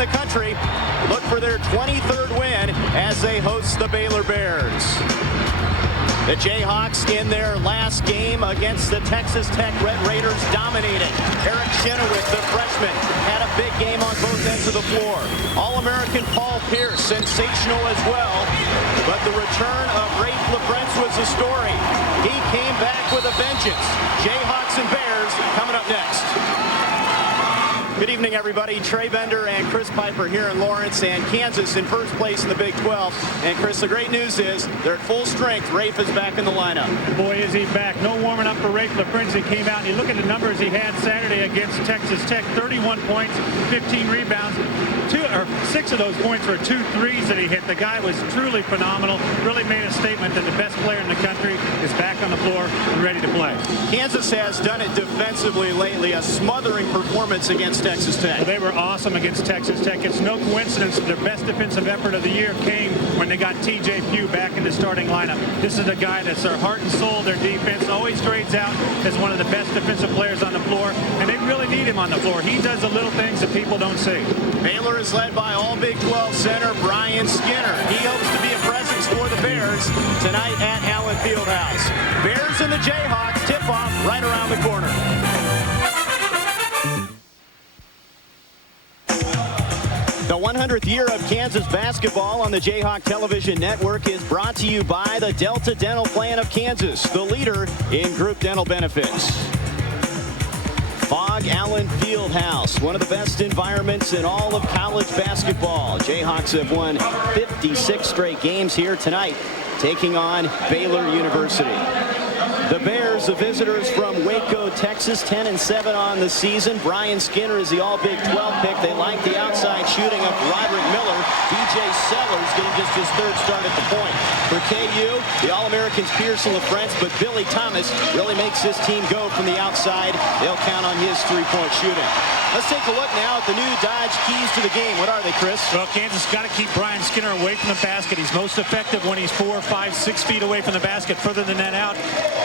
the country look for their 23rd win as they host the Baylor Bears. The Jayhawks in their last game against the Texas Tech Red Raiders dominated. Eric Chenoweth, the freshman, had a big game on both ends of the floor. All-American Paul Pierce, sensational as well. But the return of Rafe LaFrentz was the story. He came back with a vengeance. Jayhawks and Bears coming up next. Good evening, everybody. Trey Bender and Chris Piper here in Lawrence, and Kansas in first place in the Big 12. And Chris, the great news is they're at full strength. Rafe is back in the lineup. Boy, is he back. No warming up for Rafe LaFrentz. He came out and you look at the numbers he had Saturday against Texas Tech. 31 points, 15 rebounds. 6 of those points were 2 threes that he hit. The guy was truly phenomenal. Really made a statement that the best player in the country is back on the floor and ready to play. Kansas has done it defensively lately. A smothering performance against Texas Tech. Well, they were awesome against Texas Tech. It's no coincidence that their best defensive effort of the year came when they got TJ Pugh back in the starting lineup. This is a guy that's their heart and soul, their defense, always grades out as one of the best defensive players on the floor, and they really need him on the floor. He does the little things that people don't see. Baylor is led by all Big 12 center Brian Skinner. He hopes to be a presence for the Bears tonight at Allen Fieldhouse. Bears and the Jayhawks tip-off right around the corner. The 100th year of Kansas basketball on the Jayhawk Television Network is brought to you by the Delta Dental Plan of Kansas, the leader in group dental benefits. Fog Allen Fieldhouse, one of the best environments in all of college basketball. Jayhawks have won 56 straight games here tonight, taking on Baylor University. The Bears, the visitors from Waco, Texas, 10-7 on the season. Brian Skinner is the All-Big 12 pick. They like the outside shooting of Roderick Miller. DJ Sellers getting just his third start at the point. For KU, the All-Americans Pierce and LaFrentz, but Billy Thomas really makes this team go from the outside. They'll count on his three-point shooting. Let's take a look now at the new Dodge keys to the game. What are they, Chris? Well, Kansas got to keep Brian Skinner away from the basket. He's most effective when he's 4, 5, 6 feet away from the basket. Further than that out,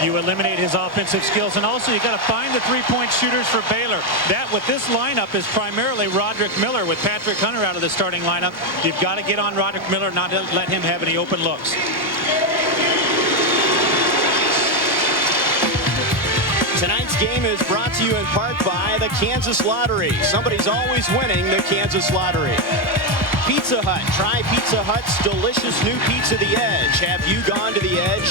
you eliminate his offensive skills. And also, you got to find the three-point shooters for Baylor. That, with this lineup, is primarily Roderick Miller. With Patrick Hunter out of the starting lineup, you've got to get on Roderick Miller, not to let him have any open looks. Tonight's game is brought to you in part by the Kansas Lottery. Somebody's always winning the Kansas Lottery. Pizza Hut. Try Pizza Hut's delicious new pizza, The Edge. Have you gone to The Edge?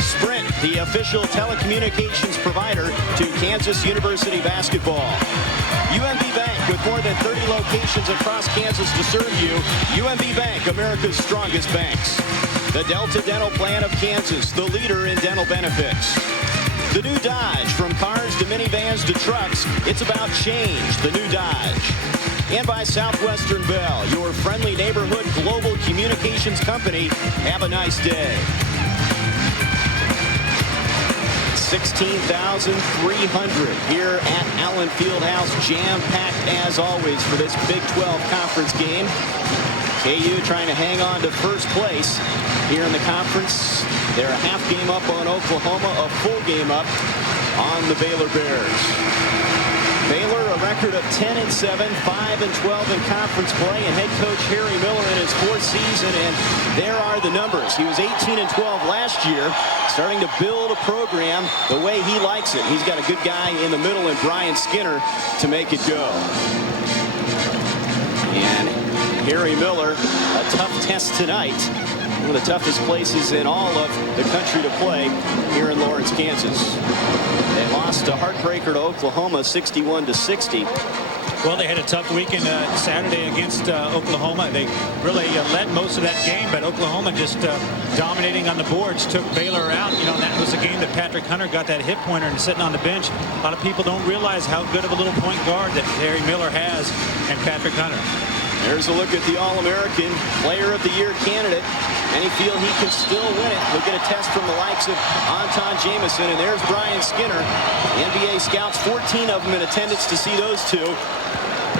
Sprint, the official telecommunications provider to Kansas University basketball. UMB Bank, with more than 30 locations across Kansas to serve you. UMB Bank, America's strongest banks. The Delta Dental Plan of Kansas, the leader in dental benefits. The new Dodge, from cars to minivans to trucks, it's about change, the new Dodge. And by Southwestern Bell, your friendly neighborhood global communications company. Have a nice day. 16,300 here at Allen Fieldhouse, jam-packed as always for this Big 12 conference game. KU trying to hang on to first place here in the conference. They're a half game up on Oklahoma, a full game up on the Baylor Bears. Baylor, a record of 10-7, 5-12 in conference play, and head coach Harry Miller in his 4th season, and there are the numbers. He was 18-12 last year, starting to build a program the way he likes it. He's got a good guy in the middle in Brian Skinner to make it go. And Harry Miller, a tough test tonight. One of the toughest places in all of the country to play here in Lawrence, Kansas. They lost a heartbreaker to Oklahoma, 61-60. Well, they had a tough weekend Saturday against Oklahoma. They really led most of that game, but Oklahoma just dominating on the boards took Baylor out. You know, that was a game that Patrick Hunter got that hit pointer and sitting on the bench. A lot of people don't realize how good of a little point guard that Harry Miller has and Patrick Hunter. There's a look at the All-American Player of the Year candidate. And he feel he can still win it. He'll get a test from the likes of Anton Jamison. And there's Brian Skinner. NBA scouts, 14 of them in attendance to see those two.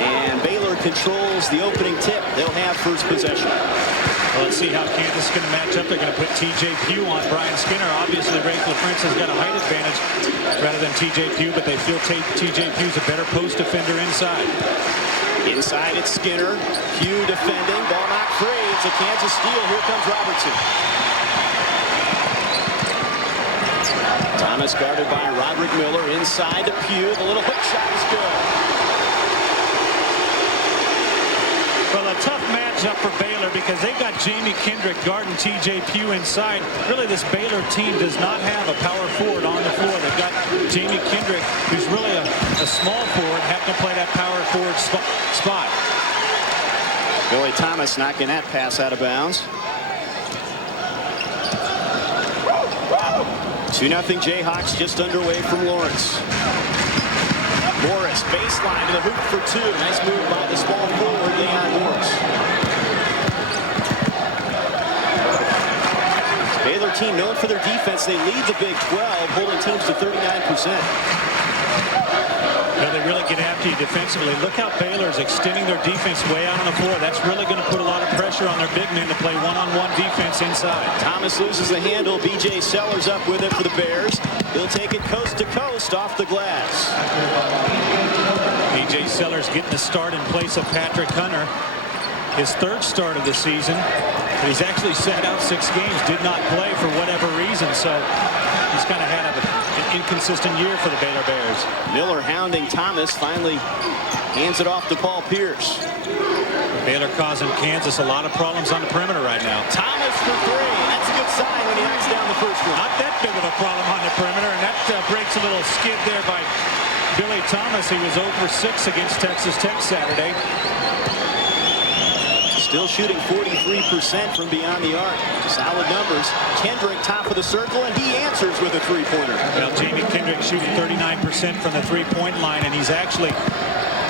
And Baylor controls the opening tip. They'll have first possession. Well, let's see how Kansas is going to match up. They're going to put TJ Pugh on Brian Skinner. Obviously, Rafe LaFrentz has got a height advantage rather than TJ Pugh, but they feel TJ Pugh's a better post defender inside. Inside it's Skinner. Pugh defending. Ball knocked free. It's a Kansas steal. Here comes Robertson. Thomas guarded by Roderick Miller. Inside to Pugh. The little hook shot is good. Well, a tough matchup for Baylor because they've got Jamie Kendrick guarding T.J. Pugh inside. Really, this Baylor team does not have a power forward on the floor. They've got Jamie Kendrick, who's really a small forward, having to play that power forward spot. Billy Thomas knocking that pass out of bounds. 2-0 Jayhawks just underway from Lawrence. Morris baseline to the hoop for two. Nice move by the small forward, Leon Morris. Baylor team known for their defense. They lead the Big 12, holding teams to 39%. Well, they really get after you defensively. Look how Baylor's extending their defense way out on the floor. That's really going to put a lot of pressure on their big men to play one-on-one defense inside. Thomas loses the handle. B.J. Sellers up with it for the Bears. He'll take it coast to coast off the glass. B.J. Sellers getting the start in place of Patrick Hunter. His third start of the season. But he's actually sat out 6 games. Did not play for whatever reason. So he's kind of had an inconsistent year for the Baylor Bears. Miller hounding Thomas. Finally hands it off to Paul Pierce. Baylor causing Kansas a lot of problems on the perimeter right now. Thomas for 3. That's a good sign when he knocks down the first one. Not that big of a problem on the perimeter, and that breaks a little skid there by Billy Thomas. He was 0 for 6 against Texas Tech Saturday. Still shooting 43% from beyond the arc. Solid numbers. Kendrick top of the circle, and he answers with a three-pointer. Well, Jamie Kendrick shooting 39% from the three-point line, and he's actually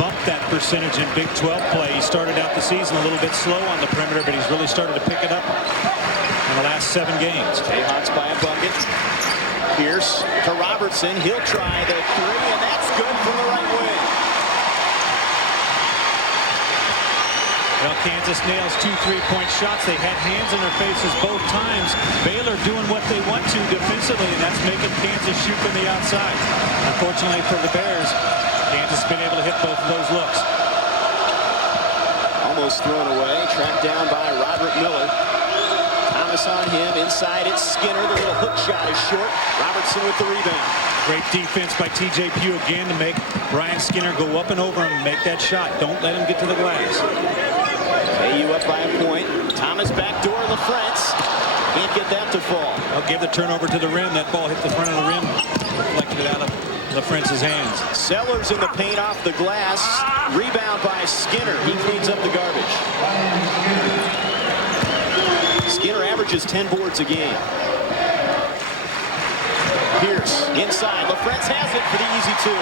bumped that percentage in Big 12 play. He started out the season a little bit slow on the perimeter, but he's really started to pick it up in the last 7 games. Jayhawks by a bucket. Pierce to Robertson. He'll try the 3, and that's good from the right wing. Well, Kansas nails 2 3-point shots. They had hands in their faces both times. Baylor doing what they want to defensively, and that's making Kansas shoot from the outside. Unfortunately for the Bears, Kansas has been able to hit both of those looks. Almost thrown away. Tracked down by Roderick Miller. Thomas on him. Inside it's Skinner. The little hook shot is short. Robertson with the rebound. Great defense by T.J. Pugh again to make Brian Skinner go up and over him and make that shot. Don't let him get to the glass. KU up by a point. Thomas backdoor LaFrance. Can't get that to fall. I'll give the turnover to the rim. That ball hit the front of the rim. Deflected it out of LaFrance's hands. Sellers in the paint off the glass. Rebound by Skinner. He cleans up the garbage. Skinner averages 10 boards a game. Pierce inside. LaFrance has it for the easy 2.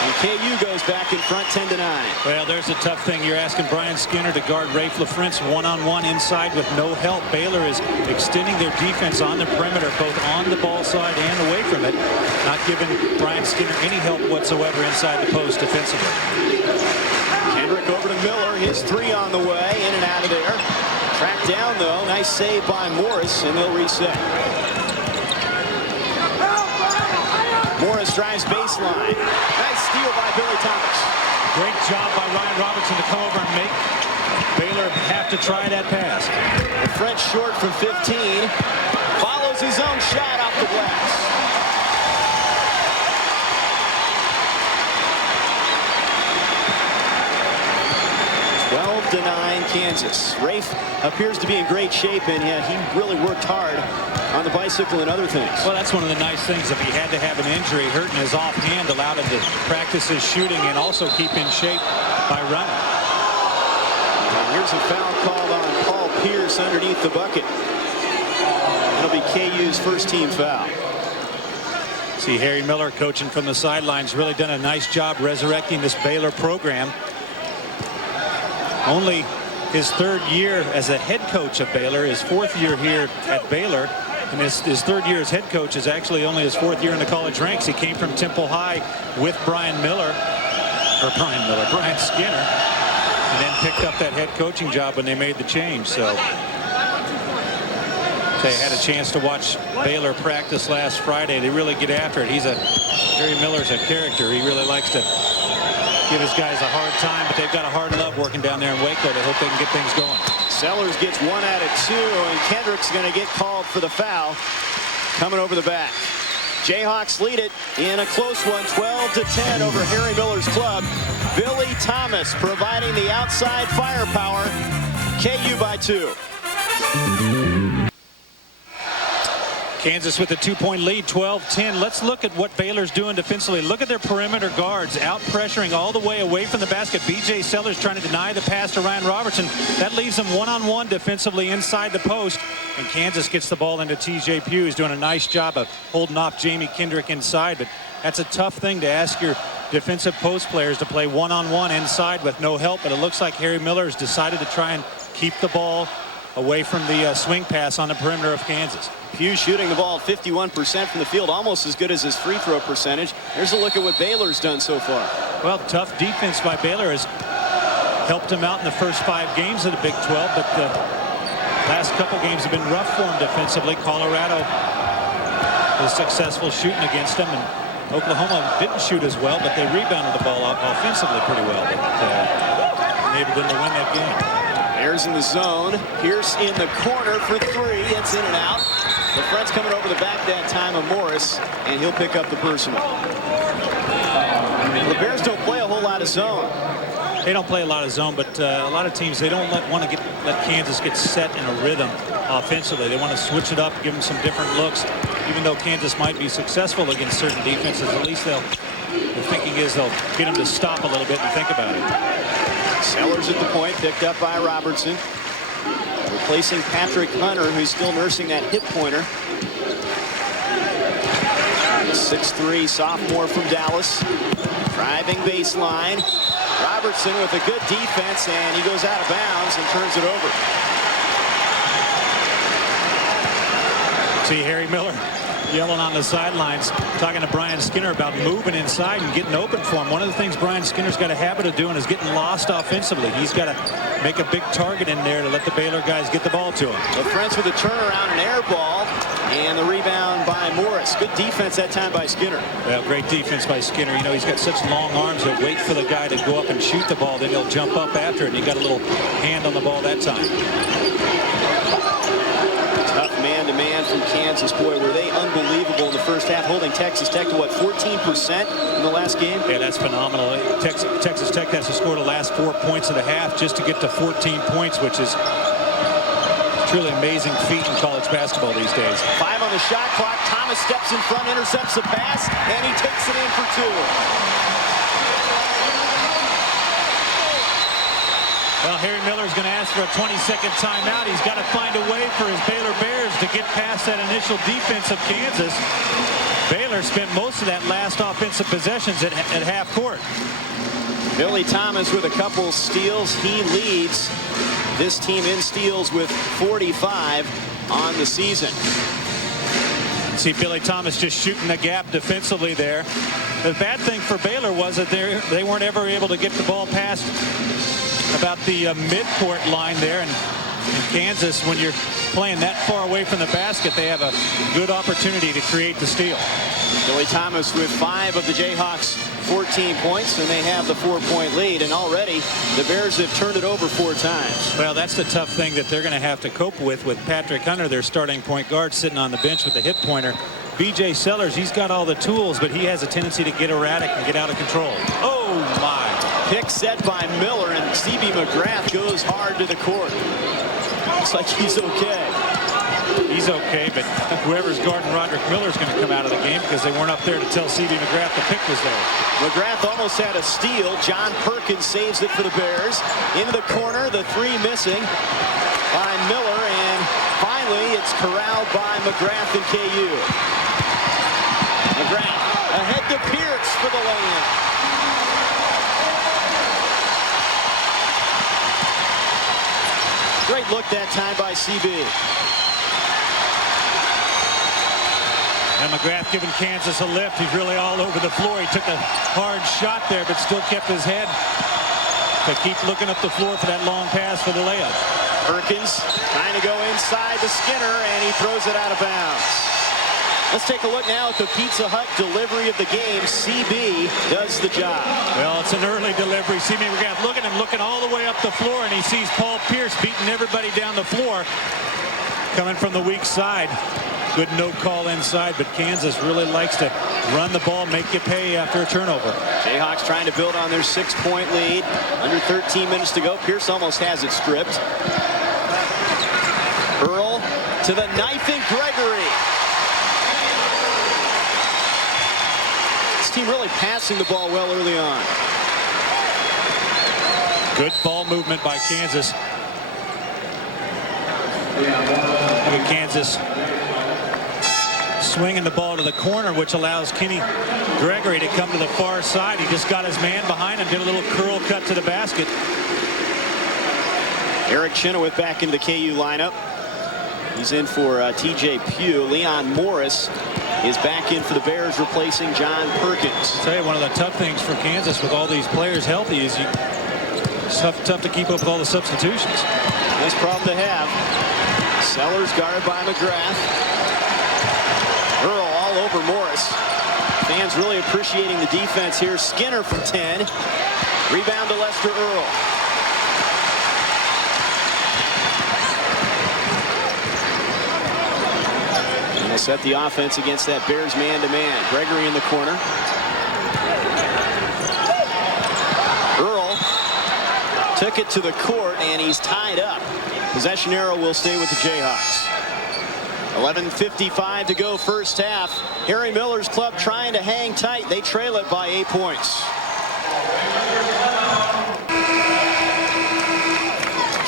And KU goes back in front 10-9. Well, there's a tough thing. You're asking Brian Skinner to guard Rafe LaFrance one-on-one inside with no help. Baylor is extending their defense on the perimeter, both on the ball side and away from it, not giving Brian Skinner any help whatsoever inside the post defensively. Kendrick over to Miller. His 3 on the way. In and out of there. Tracked down, though. Nice save by Morris, and they'll reset. Morris drives baseline. Nice steal by Billy Thomas. Great job by Ryan Robertson to come over and make Baylor have to try that pass. The French short from 15. Follows his own shot off the glass. 12-9 Kansas. Rafe appears to be in great shape, and yeah, he really worked hard on the bicycle and other things. Well, that's one of the nice things. If he had to have an injury, hurting his offhand allowed him to practice his shooting and also keep in shape by running. And here's a foul called on Paul Pierce underneath the bucket. It'll be KU's first team foul. See Harry Miller coaching from the sidelines, really done a nice job resurrecting this Baylor program. Only his 3rd year as a head coach of Baylor, his 4th year here at Baylor, and his 3rd year as head coach is actually only his 4th year in the college ranks. He came from Temple High with Brian Skinner, and then picked up that head coaching job when they made the change. So they had a chance to watch Baylor practice last Friday. They really get after it. Harry Miller's a character. He really likes to give his guys a hard time, but they've got a hard love working down there in Waco. They hope they can get things going. Sellers gets 1 out of 2, and Kendrick's going to get called for the foul coming over the back. Jayhawks lead it in a close one, 12-10 over Harry Miller's club. Billy Thomas providing the outside firepower. KU by 2. Kansas with a 2-point lead, 12-10. Let's look at what Baylor's doing defensively. Look at their perimeter guards out pressuring all the way away from the basket. B.J. Sellers trying to deny the pass to Ryan Robertson. That leaves them one-on-one defensively inside the post. And Kansas gets the ball into T.J. Pugh, who's doing a nice job of holding off Jamie Kendrick inside. But that's a tough thing to ask your defensive post players to play one-on-one inside with no help. But it looks like Harry Miller has decided to try and keep the ball away from the swing pass on the perimeter of Kansas. Pugh shooting the ball 51% from the field, almost as good as his free throw percentage. Here's a look at what Baylor's done so far. Well, tough defense by Baylor has helped him out in the first 5 games of the Big 12, but the last couple games have been rough for him defensively. Colorado was successful shooting against them, and Oklahoma didn't shoot as well, but they rebounded the ball offensively pretty well. But able to win that game. Bears in the zone. Pierce in the corner for 3. It's in and out. The front's coming over the back that time of Morris, and he'll pick up the personal. The Bears don't play a whole lot of zone. They don't play a lot of zone, but a lot of teams, they don't want to let Kansas get set in a rhythm offensively. They want to switch it up, give them some different looks. Even though Kansas might be successful against certain defenses, at least the thinking is they'll get them to stop a little bit and think about it. Sellers at the point, picked up by Robertson. Replacing Patrick Hunter, who's still nursing that hip pointer. 6'3" sophomore from Dallas. Driving baseline. Robertson with a good defense, and he goes out of bounds and turns it over. See Harry Miller yelling on the sidelines, talking to Brian Skinner about moving inside and getting open for him. One of the things Brian Skinner's got a habit of doing is getting lost offensively. He's got to make a big target in there to let the Baylor guys get the ball to him. The French with a turnaround and air ball, and the rebound by Morris. Good defense that time by Skinner. Well, great defense by Skinner. You know, he's got such long arms. He'll wait for the guy to go up and shoot the ball, then he'll jump up after it, and he got a little hand on the ball that time. Tough man-to-man from Kansas. Boy, were they unbelievable in the first half, holding Texas Tech to, what, 14% in the last game? Yeah, that's phenomenal. Texas Tech has to score the last 4 points of the half just to get to 14 points, which is truly amazing feat in college basketball these days. 5 on the shot clock. Thomas steps in front, intercepts the pass, and he takes it in for 2. Well, Harry Miller's going to ask for a 20-second timeout. He's got to find a way for his Baylor Bears to get past that initial defense of Kansas. Baylor spent most of that last offensive possessions at half court. Billy Thomas with a couple steals. He leads this team in steals with 45 on the season. See Billy Thomas just shooting the gap defensively there. The bad thing for Baylor was that they weren't ever able to get the ball past about the midcourt line there, and in Kansas, when you're playing that far away from the basket, they have a good opportunity to create the steal. Billy Thomas with 5 of the Jayhawks 14 points, and they have the 4-point lead, and already the Bears have turned it over 4 times. Well, that's the tough thing that they're going to have to cope with Patrick Hunter, their starting point guard, sitting on the bench with the hip pointer. B.J. Sellers, he's got all the tools, but he has a tendency to get erratic and get out of control. Oh, my. Pick set by Miller, and C.B. McGrath goes hard to the court. Looks like he's okay. He's okay, but whoever's guarding Roderick Miller is going to come out of the game because they weren't up there to tell C.B. McGrath the pick was there. McGrath almost had a steal. John Perkins saves it for the Bears. Into the corner, the 3 missing by Miller, and finally it's corralled by McGrath and KU. McGrath ahead to Pierce for the lay-in. Great look that time by CB. And McGrath giving Kansas a lift. He's really all over the floor. He took a hard shot there, but still kept his head to keep looking up the floor for that long pass for the layup. Perkins trying to go inside to Skinner, and he throws it out of bounds. Let's take a look now at the Pizza Hut delivery of the game. CB does the job. Well, it's an early delivery. CB, we got look at him looking all the way up the floor, and he sees Paul Pierce beating everybody down the floor. Coming from the weak side. Good no call inside, but Kansas really likes to run the ball, make you pay after a turnover. Jayhawks trying to build on their 6-point lead. Under 13 minutes to go. Pierce almost has it stripped. Earl to the knifing Gregory. This team really passing the ball well early on. Good ball movement by Kansas. Kansas swinging the ball to the corner, which allows Kenny Gregory to come to the far side. He just got his man behind him, did a little curl cut to the basket. Eric Chenoweth back into the KU lineup. He's in for TJ Pugh. Leon Morris is back in for the Bears, replacing John Perkins. I'll tell you, one of the tough things for Kansas with all these players healthy is it's tough to keep up with all the substitutions. Nice problem to have. Sellers guarded by McGrath. Earl all over Morris. Fans really appreciating the defense here. Skinner from 10. Rebound to Lester Earl. And they'll set the offense against that Bears man-to-man. Gregory in the corner. Earl took it to the court, and he's tied up. Possession arrow will stay with the Jayhawks. 11:55 to go first half. Harry Miller's club trying to hang tight. They trail it by 8 points.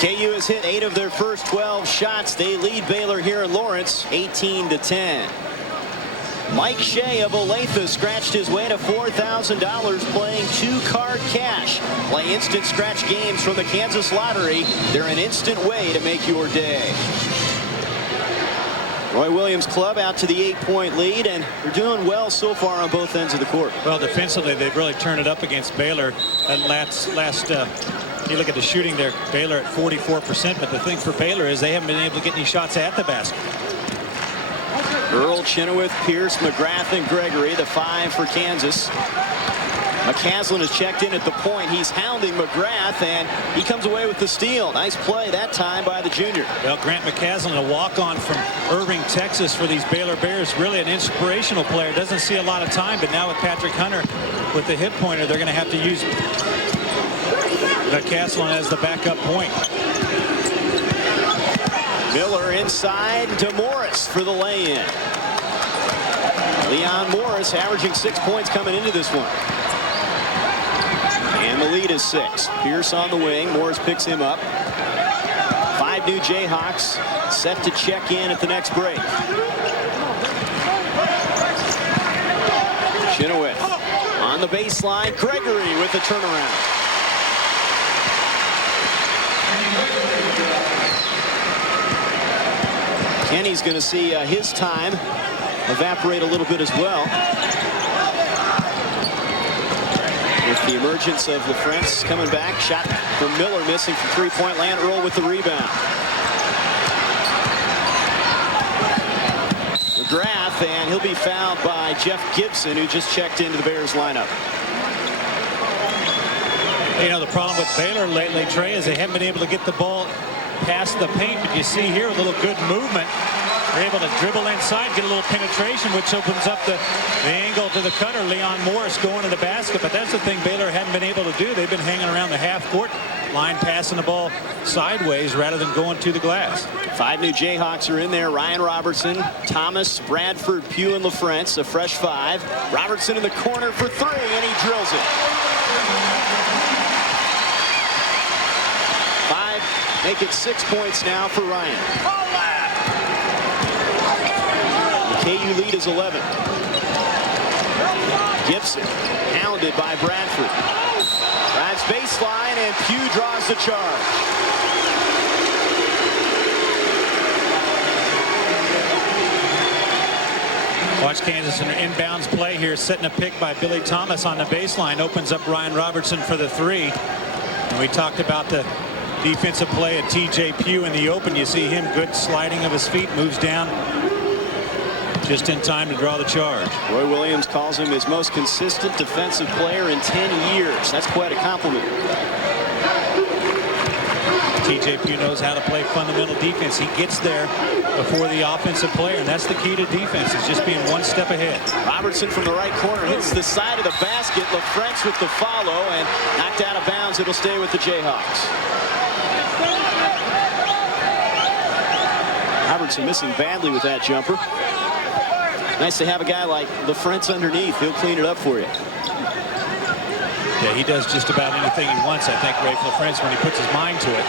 KU has hit 8 of their first 12 shots. They lead Baylor here in Lawrence 18-10. Mike Shea of Olathe scratched his way to $4,000 playing 2-card cash. Play instant scratch games from the Kansas Lottery. They're an instant way to make your day. Roy Williams' club out to the 8-point lead, and they're doing well so far on both ends of the court. Well, defensively, they've really turned it up against Baylor. That you look at the shooting there, Baylor at 44%, but the thing for Baylor is they haven't been able to get any shots at the basket. Earl, Chenoweth, Pierce, McGrath, and Gregory, the 5 for Kansas. McCaslin has checked in at the point. He's hounding McGrath, and he comes away with the steal. Nice play that time by the junior. Well, Grant McCaslin, a walk-on from Irving, Texas for these Baylor Bears. Really an inspirational player. Doesn't see a lot of time, but now with Patrick Hunter with the hip pointer, they're going to have to use McCaslin as the backup point. Miller inside to Morris for the lay-in. Leon Morris averaging 6 points coming into this one. And the lead is 6. Pierce on the wing. Morris picks him up. 5 new Jayhawks set to check in at the next break. Chenoweth on the baseline. Gregory with the turnaround. Kenny's going to see his time evaporate a little bit as well. With the emergence of LaFrance coming back. Shot from Miller missing from three-point land. Earl with the rebound. McGrath, and he'll be fouled by Jeff Gibson, who just checked into the Bears lineup. You know, the problem with Baylor lately, Trey, is they haven't been able to get the ball past the paint, but you see here a little good movement. They're able to dribble inside, get a little penetration, which opens up the angle to the cutter. Leon Morris going to the basket, but that's the thing Baylor hadn't been able to do. They've been hanging around the half-court line, passing the ball sideways rather than going to the glass. 5 new Jayhawks are in there. Ryan Robertson, Thomas, Bradford, Pugh, and LaFrance, a fresh 5. Robertson in the corner for 3, and he drills it. 5 make it 6 points now for Ryan. KU lead is 11. Gibson hounded by Bradford. Drives baseline, and Pugh draws the charge. Watch Kansas in an inbounds play here, setting a pick by Billy Thomas on the baseline. Opens up Ryan Robertson for the 3. And we talked about the defensive play at TJ Pugh in the open. You see him, good sliding of his feet, moves down. Just in time to draw the charge. Roy Williams calls him his most consistent defensive player in 10 years. That's quite a compliment. TJ Pugh knows how to play fundamental defense. He gets there before the offensive player, and that's the key to defense, is just being one step ahead. Robertson from the right corner hits the side of the basket. LaFrentz with the follow, and knocked out of bounds. It'll stay with the Jayhawks. Robertson missing badly with that jumper. Nice to have a guy like LaFrentz underneath. He'll clean it up for you. Yeah, he does just about anything he wants, I think, Ray LaFrentz, when he puts his mind to it.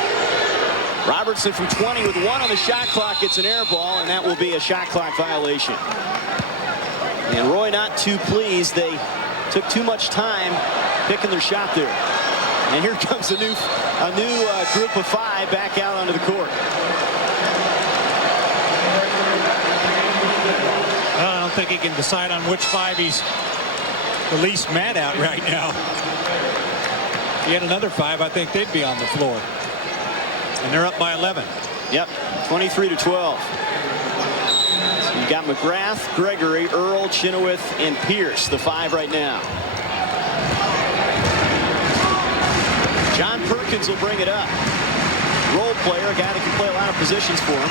Robertson from 20 with 1 on the shot clock gets an air ball, and that will be a shot clock violation. And Roy not too pleased. They took too much time picking their shot there. And here comes a new group of 5 back out onto the court. Well, I don't think he can decide on which 5 he's the least mad at right now. If he had another 5, I think they'd be on the floor. And they're up by 11. Yep, 23-12. So you got McGrath, Gregory, Earl, Chenoweth, and Pierce, the 5 right now. John Perkins will bring it up. Role player, a guy that can play a lot of positions for him.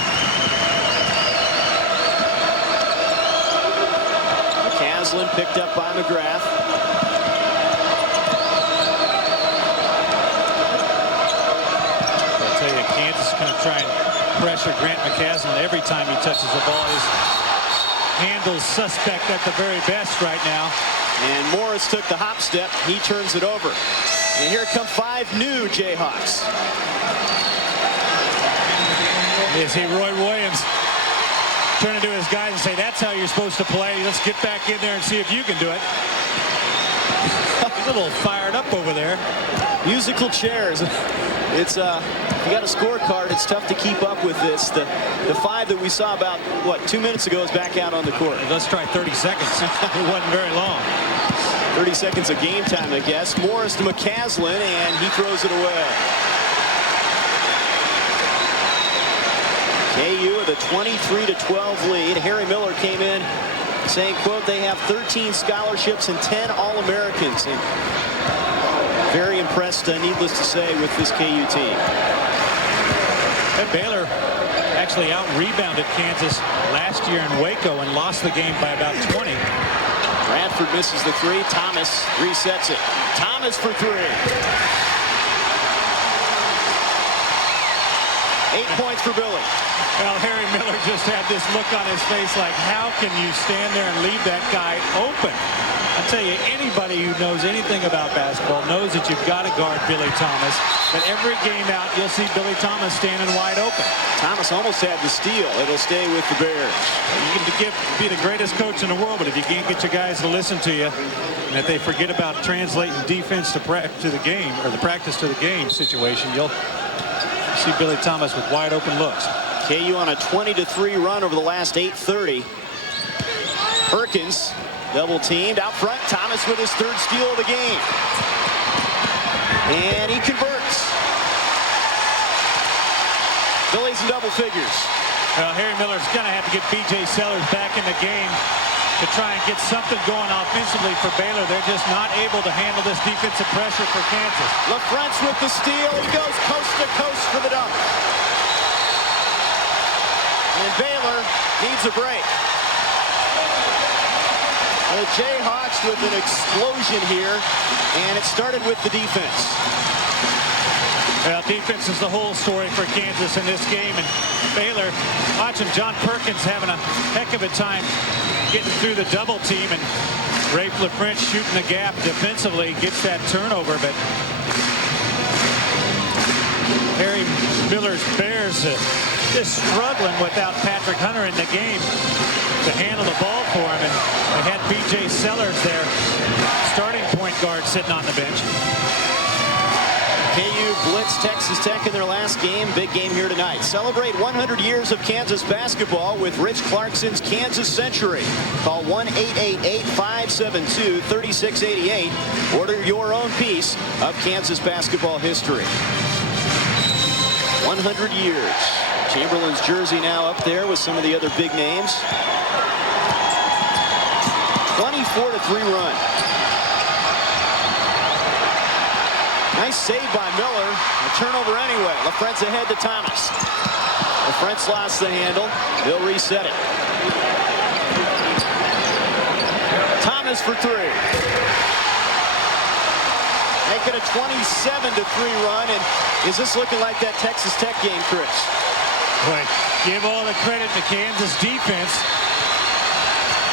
McCaslin picked up by McGrath. Kansas is going to try and pressure Grant McCaslin every time he touches the ball. His handle's suspect at the very best right now. And Morris took the hop step. He turns it over. And here come 5 new Jayhawks. You see Roy Williams turn to his guys and say, that's how you're supposed to play. Let's get back in there and see if you can do it. He's a little fired up over there. Musical chairs. It's you got a scorecard. It's tough to keep up with this. The 5 that we saw about, what, 2 minutes ago is back out on the court. Let's try 30 seconds. It wasn't very long. 30 seconds of game time, I guess. Morris to McCaslin, and he throws it away. KU with a 23-12 lead. Harry Miller came in saying, quote, they have 13 scholarships and 10 All-Americans. And very impressed, needless to say, with this KU team. And Baylor actually out-rebounded Kansas last year in Waco and lost the game by about 20. Bradford misses the 3. Thomas resets it. Thomas for 3. 8 points for Billy. Well, Harry Miller just had this look on his face like, how can you stand there and leave that guy open? I'll tell you, anybody who knows anything about basketball knows that you've got to guard Billy Thomas. But every game out, you'll see Billy Thomas standing wide open. Thomas almost had the steal. It'll stay with the Bears. You can be the greatest coach in the world, but if you can't get your guys to listen to you, and if they forget about translating defense to the game, or the practice to the game situation, you'll see Billy Thomas with wide open looks. KU on a 20-3 run over the last 8:30. Perkins double teamed out front. Thomas with his 3rd steal of the game. And he converts. Billy's in double figures. Well, Harry Miller's going to have to get B.J. Sellers back in the game to try and get something going offensively for Baylor. They're just not able to handle this defensive pressure for Kansas. LaFrentz with the steal. He goes coast to coast for the dunk. And Baylor needs a break. The Jayhawks with an explosion here, and it started with the defense. Well, defense is the whole story for Kansas in this game, and Baylor, watching John Perkins having a heck of a time getting through the double team, and Ray LaFrentz shooting the gap defensively, gets that turnover, but Harry Miller's Bears just struggling without Patrick Hunter in the game to handle the ball for him, and they had B.J. Sellers there, starting point guard, sitting on the bench. KU blitzed Texas Tech in their last game. Big game here tonight. Celebrate 100 years of Kansas basketball with Rich Clarkson's Kansas Century. Call 1-888-572-3688. Order your own piece of Kansas basketball history. 100 years. Chamberlain's jersey now up there with some of the other big names. 24-3 run. Nice save by Miller. A turnover anyway. LaFrentz ahead to Thomas. LaFrentz lost the handle. He'll reset it. Thomas for three. Make it a 27-3 run. And is this looking like that Texas Tech game, Chris? Boy, give all the credit to Kansas defense.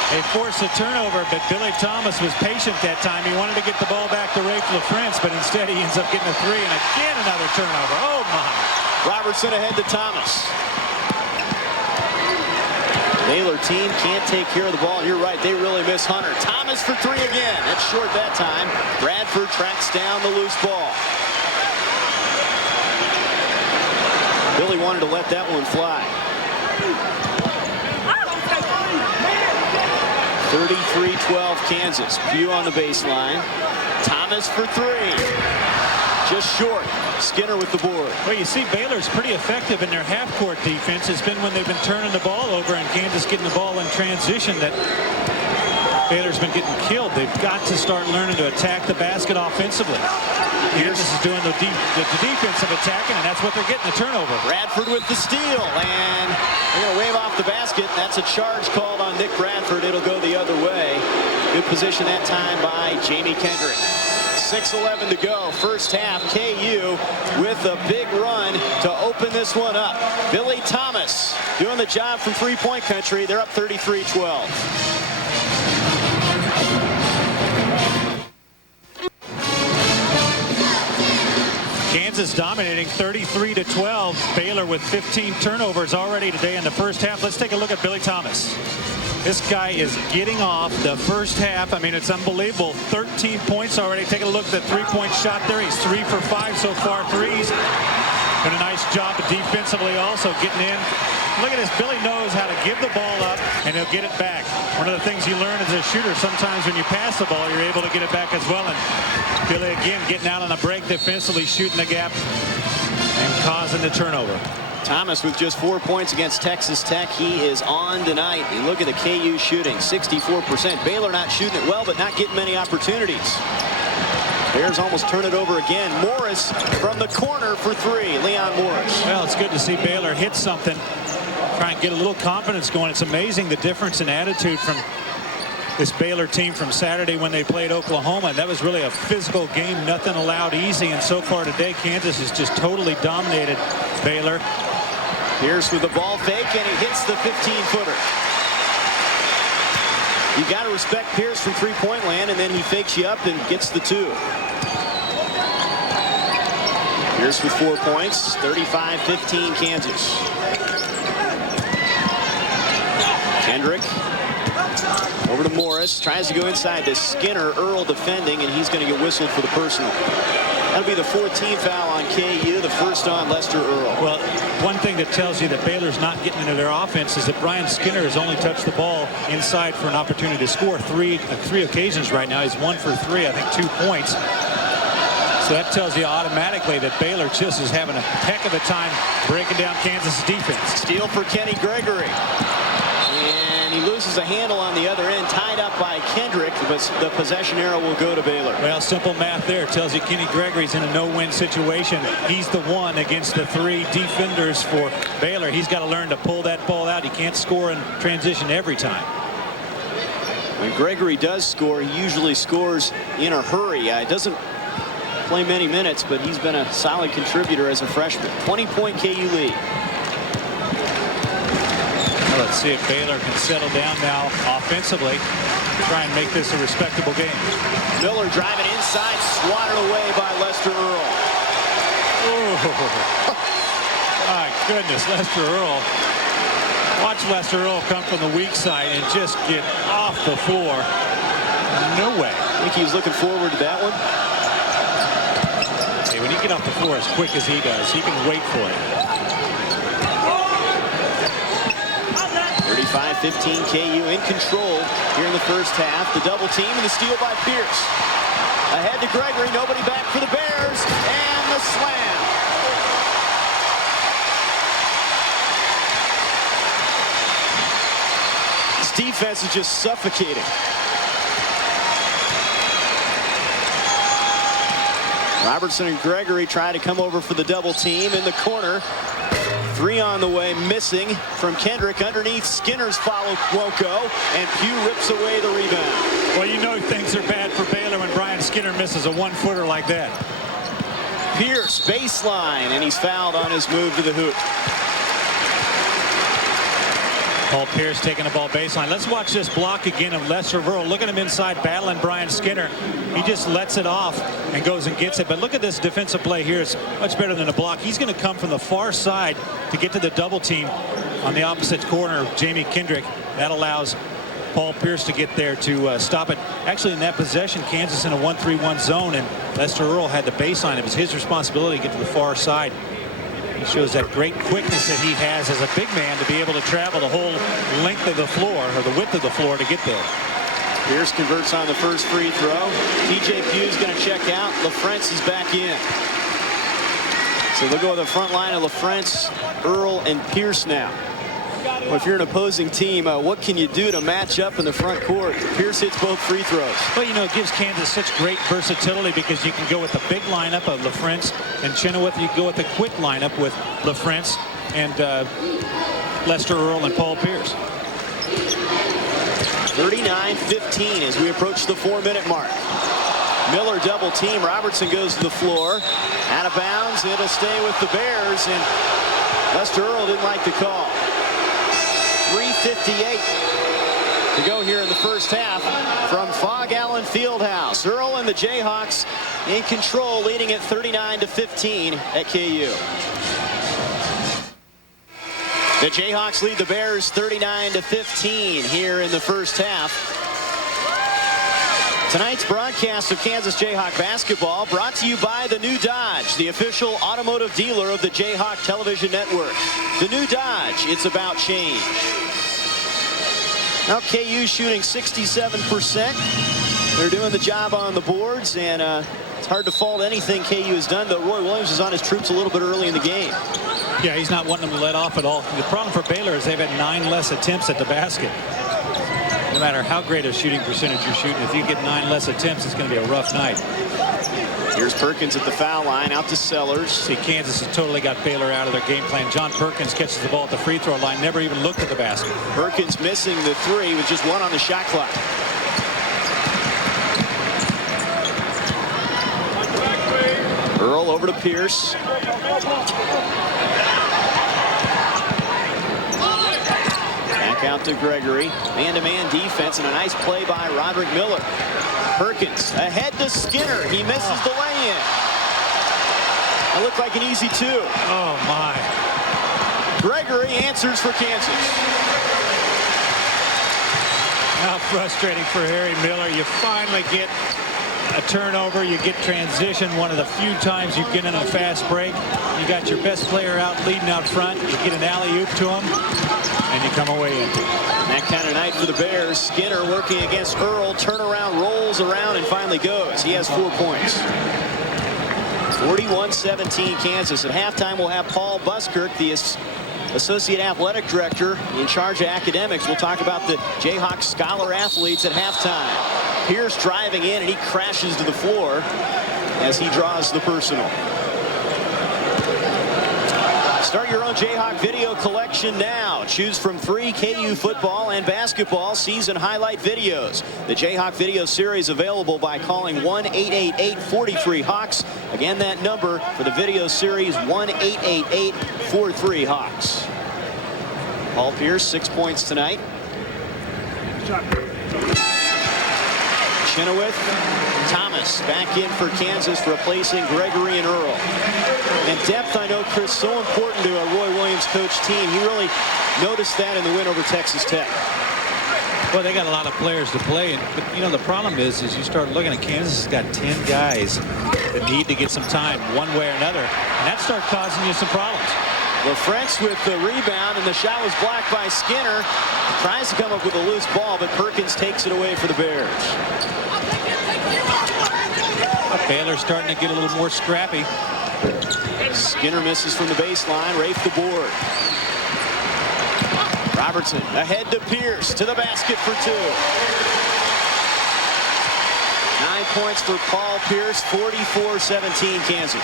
They forced a turnover, but Billy Thomas was patient that time. He wanted to get the ball back to Rafe LaFrentz, but instead he ends up getting a three, and again another turnover. Oh, my. Robertson ahead to Thomas. Baylor team can't take care of the ball. You're right, they really miss Hunter. Thomas for three again. That's short that time. Bradford tracks down the loose ball. Billy wanted to let that one fly. 33-12 Kansas. Pugh on the baseline. Thomas for three. Just short. Skinner with the board. Well, you see Baylor's pretty effective in their half-court defense. It's been when they've been turning the ball over and Kansas getting the ball in transition that Baylor's been getting killed. They've got to start learning to attack the basket offensively. Kansas is doing the defensive attacking, and that's what they're getting, the turnover. Bradford with the steal, and they're going to wave off the basket. That's a charge called on Nick Bradford. It'll go the other way. Good position that time by Jamie Kendrick. 6:11 to go. First half, KU with a big run to open this one up. Billy Thomas doing the job from three-point country. They're up 33-12. Kansas dominating 33-12. Baylor with 15 turnovers already today in the first half. Let's take a look at Billy Thomas. This guy is getting off the first half. I mean, it's unbelievable. 13 points already. Take a look at the three-point shot there. He's 3 for 5 so far threes. Done a nice job defensively also getting in. Look at this. Billy knows how to give the ball up, and he'll get it back. One of the things you learn as a shooter, sometimes when you pass the ball, you're able to get it back as well. And Billy, again, getting out on a break defensively, shooting the gap, and causing the turnover. Thomas with just 4 points against Texas Tech. He is on tonight. And look at the KU shooting, 64%. Baylor not shooting it well, but not getting many opportunities. Bears almost turn it over again. Morris from the corner for three. Leon Morris. Well, it's good to see Baylor hit something. Try and get a little confidence going. It's amazing the difference in attitude from this Baylor team from Saturday when they played Oklahoma. That was really a physical game, nothing allowed easy. And so far today, Kansas has just totally dominated Baylor. Pierce with the ball fake, and he hits the 15-footer. You got to respect Pierce from three-point land, and then he fakes you up and gets the two. Pierce with 4 points, 35-15 Kansas. Kendrick over to Morris, tries to go inside to Skinner. Earl defending, and he's going to get whistled for the personal. That'll be the 14th foul on KU, the first on Lester Earl. Well, one thing that tells you that Baylor's not getting into their offense is that Brian Skinner has only touched the ball inside for an opportunity to score three occasions right now. He's 1 for 3, I think 2 points. So that tells you automatically that Baylor just is having a heck of a time breaking down Kansas' defense. Steal for Kenny Gregory. And he loses a handle on the other end, tied up by Kendrick, but the possession arrow will go to Baylor. Well, simple math there tells you Kenny Gregory's in a no-win situation. He's the one against the 3 defenders for Baylor. He's got to learn to pull that ball out. He can't score in transition every time. When Gregory does score, he usually scores in a hurry. He doesn't play many minutes, but he's been a solid contributor as a freshman. 20-point KU lead. Let's see if Baylor can settle down now offensively, try and make this a respectable game. Miller driving inside, swatted away by Lester Earl. Oh, my goodness, Lester Earl. Watch Lester Earl come from the weak side and just get off the floor. No way. I think he was looking forward to that one. Hey, when you get off the floor as quick as he does, he can wait for it. 35-15 KU in control here in the first half. The double team and the steal by Pierce. Ahead to Gregory, nobody back for the Bears, and the slam. This defense is just suffocating. Robertson and Gregory try to come over for the double team in the corner. 3 on the way, missing from Kendrick. Underneath, Skinner's follow won't go, and Pugh rips away the rebound. Well, you know things are bad for Baylor when Brian Skinner misses a one-footer like that. Pierce, baseline, and he's fouled on his move to the hoop. Paul Pierce taking the ball baseline. Let's watch this block again of Lester Verl. Look at him inside battling Brian Skinner. He just lets it off and goes and gets it. But look at this defensive play here. It's much better than a block. He's going to come from the far side to get to the double team on the opposite corner of Jamie Kendrick. That allows Paul Pierce to get there to stop it. Actually, in that possession, Kansas in a 1-3-1 zone, and Lester Earl had the baseline. It was his responsibility to get to the far side. He shows that great quickness that he has as a big man to be able to travel the whole length of the floor, or the width of the floor, to get there. Pierce converts on the first free throw. TJ Pugh's going to check out. LaFrentz is back in. So they'll go with the front line of LaFrentz, Earl, and Pierce now. Well, if you're an opposing team, what can you do to match up in the front court? Pierce hits both free throws. Well, you know, it gives Kansas such great versatility because you can go with the big lineup of LaFrentz and Chenoweth. You can go with the quick lineup with LaFrentz and Lester Earl and Paul Pierce. 39-15 as we approach the 4-minute mark. Miller double team. Robertson goes to the floor. Out of bounds. It'll stay with the Bears, and Lester Earl didn't like the call. 3:58 to go here in the first half from Fog Allen Fieldhouse. Earl and the Jayhawks in control, leading at 39-15 at KU. The Jayhawks lead the Bears 39-15 here in the first half. Tonight's broadcast of Kansas Jayhawk basketball brought to you by the new Dodge, the official automotive dealer of the Jayhawk television network. The new Dodge, it's about change. Now KU shooting 67%. They're doing the job on the boards, and it's hard to fault anything KU has done, though Roy Williams is on his troops a little bit early in the game. Yeah, he's not wanting them to let off at all. The problem for Baylor is they've had 9 less attempts at the basket. No matter how great a shooting percentage you're shooting, if you get 9 less attempts, it's going to be a rough night. Here's Perkins at the foul line, out to Sellers. See, Kansas has totally got Baylor out of their game plan. John Perkins catches the ball at the free throw line, never even looked at the basket. Perkins missing the 3 with just 1 on the shot clock. Earl over to Pierce. Back out to Gregory. Man-to-man defense and a nice play by Roderick Miller. Perkins ahead to Skinner. He misses the lay-in. That looked like an easy 2. Oh, my. Gregory answers for Kansas. How frustrating for Harry Miller. You finally get a turnover. You get transition. One of the few times you get in a fast break. You got your best player out leading out front. You get an alley-oop to him, and you come away empty. That kind of night for the Bears. Skinner working against Earl. Turnaround, rolls around, and finally goes. He has 4 points. 41-17 Kansas. At halftime, we'll have Paul Buskirk, the Associate Athletic Director in charge of academics. We'll talk about the Jayhawk Scholar athletes at halftime. Pierce driving in, and he crashes to the floor as he draws the personal. Start your own Jayhawk video collection now. Choose from 3 KU football and basketball season highlight videos. The Jayhawk video series available by calling 1-888-43-HAWKS. Again, that number for the video series, 1-888-43-HAWKS. Paul Pierce, 6 points tonight. Chenoweth, Thomas back in for Kansas, replacing Gregory and Earl. And depth, I know, Chris, so important to a Roy Williams coach team. He really noticed that in the win over Texas Tech. Well, they got a lot of players to play, but you know the problem is you start looking at Kansas has got 10 guys that need to get some time one way or another, and that starts causing you some problems. LaFrentz with the rebound, and the shot was blocked by Skinner. Tries to come up with a loose ball, but Perkins takes it away for the Bears. Baylor's starting to get a little more scrappy. Skinner misses from the baseline. Rafe the board. Robertson ahead to Pierce, to the basket for 2. 9 points for Paul Pierce, 44-17 Kansas.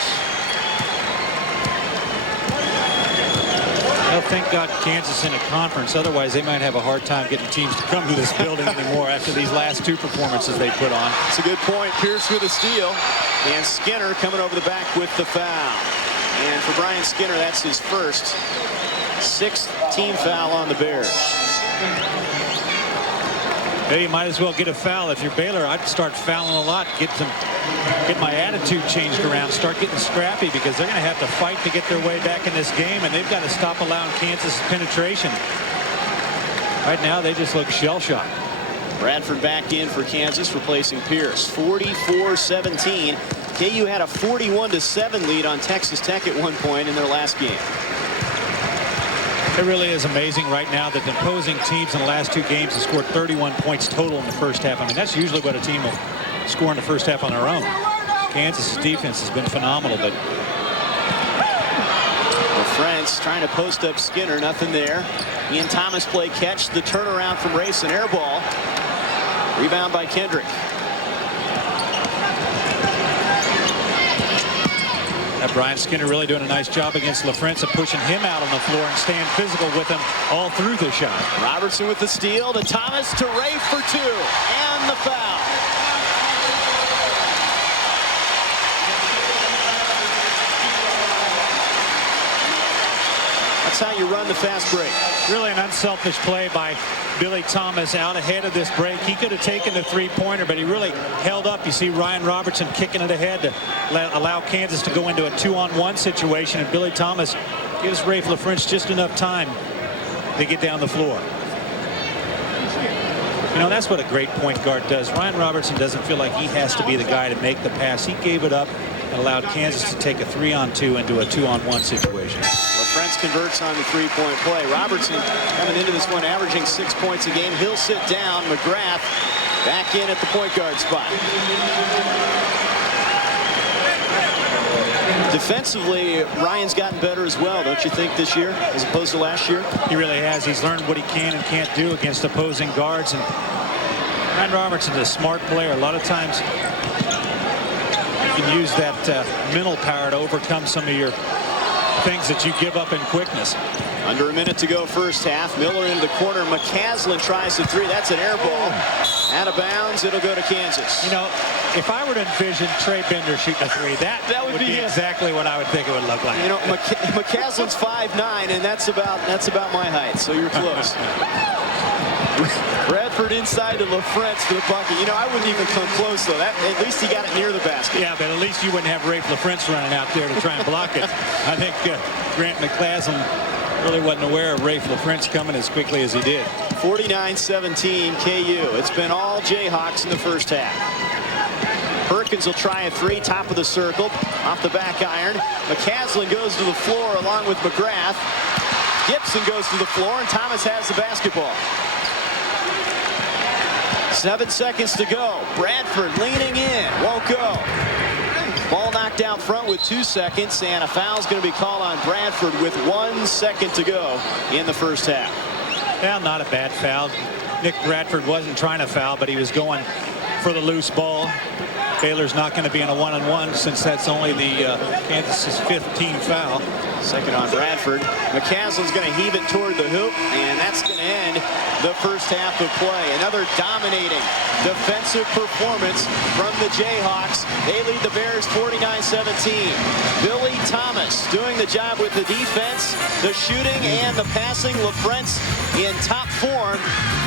Well, thank God Kansas in a conference. Otherwise, they might have a hard time getting teams to come to this building anymore after these last two performances they put on. That's a good point. Pierce with a steal. And Skinner coming over the back with the foul. And for Brian Skinner, that's his first 6th team foul on the Bears. Hey, you might as well get a foul. If you're Baylor, I'd start fouling a lot, get my attitude changed around, start getting scrappy, because they're going to have to fight to get their way back in this game, and they've got to stop allowing Kansas penetration. Right now, they just look shell-shocked. Bradford back in for Kansas, replacing Pierce. 44-17. KU had a 41-7 lead on Texas Tech at one point in their last game. It really is amazing right now that the opposing teams in the last two games have scored 31 points total in the first half. I mean, that's usually what a team will score in the first half on their own. Kansas' defense has been phenomenal, but LaFrance trying to post up Skinner, nothing there. Ian Thomas play catch, the turnaround from Race, an air ball. Rebound by Kendrick. Brian Skinner really doing a nice job against LaFrance of pushing him out on the floor and staying physical with him all through the shot. Robertson with the steal to Thomas to Ray for 2 and the foul. That's how you run the fast break. Really an unselfish play by Billy Thomas out ahead of this break. He could have taken the three-pointer, but he really held up. You see Ryan Robertson kicking it ahead to allow Kansas to go into a 2-on-1 situation, and Billy Thomas gives Rafe LaFrance just enough time to get down the floor. You know, that's what a great point guard does. Ryan Robertson doesn't feel like he has to be the guy to make the pass. He gave it up and allowed Kansas to take a 3-on-2 into a 2-on-1 situation. LaFrance converts on the three-point play. Robertson coming into this one averaging 6 points a game. He'll sit down. McGrath back in at the point guard spot. Defensively, Ryan's gotten better as well, don't you think, this year as opposed to last year? He really has. He's learned what he can and can't do against opposing guards. And Ryan Robertson's a smart player. A lot of times you can use that mental power to overcome some of your things that you give up in quickness. Under a minute to go first half. Miller into the corner. McCaslin tries the three. That's an air ball. Out of bounds. It'll go to Kansas. You know, if I were to envision Trey Bender shooting a three, that would be exactly what I would think it would look like. You know, McCaslin's 5'9", and that's about my height, so you're close. Bradford inside to LaFrance for the bucket. You know, I wouldn't even come close, though. At least he got it near the basket. Yeah, but at least you wouldn't have Rafe LaFrance running out there to try and block it. I think Grant McCaslin really wasn't aware of Rafe LaFrance coming as quickly as he did. 49-17 KU. It's been all Jayhawks in the first half. Perkins will try a three, top of the circle, off the back iron. McCaslin goes to the floor along with McGrath. Gibson goes to the floor, and Thomas has the basketball. 7 seconds to go. Bradford leaning in, won't go. Ball knocked out front with 2 seconds, and a foul's going to be called on Bradford with 1 second to go in the first half. Well, not a bad foul. Nick Bradford wasn't trying to foul, but he was going for the loose ball. Baylor's not going to be in a one-on-one since that's only the Kansas's 5th team foul. Second on Bradford. McCaslin's going to heave it toward the hoop, and that's going to end the first half of play. Another dominating defensive performance from the Jayhawks. They lead the Bears 49-17. Billy Thomas doing the job with the defense, the shooting, and the passing. LaFrance in top form.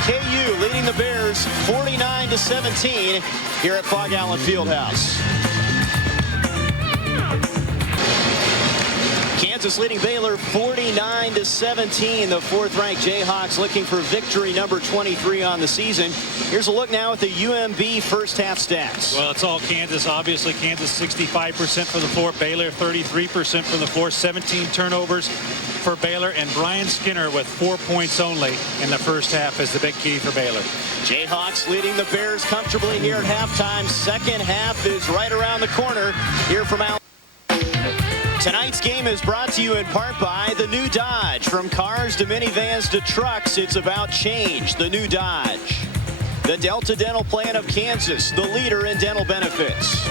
KU leading the Bears 49-17 here at Allen Fieldhouse. Kansas leading Baylor 49-17. The 4th-ranked Jayhawks looking for victory number 23 on the season. Here's a look now at the UMB first half stats. Well, it's all Kansas. Obviously, Kansas 65% from the floor. Baylor 33% from the floor. 17 turnovers for Baylor, and Brian Skinner with 4 points only in the first half is the big key for Baylor. Jayhawks leading the Bears comfortably here at halftime. Second half is right around the corner here from Allen. Tonight's game is brought to you in part by the new Dodge. From cars to minivans to trucks, it's about change. The new Dodge. The Delta Dental Plan of Kansas, the leader in dental benefits.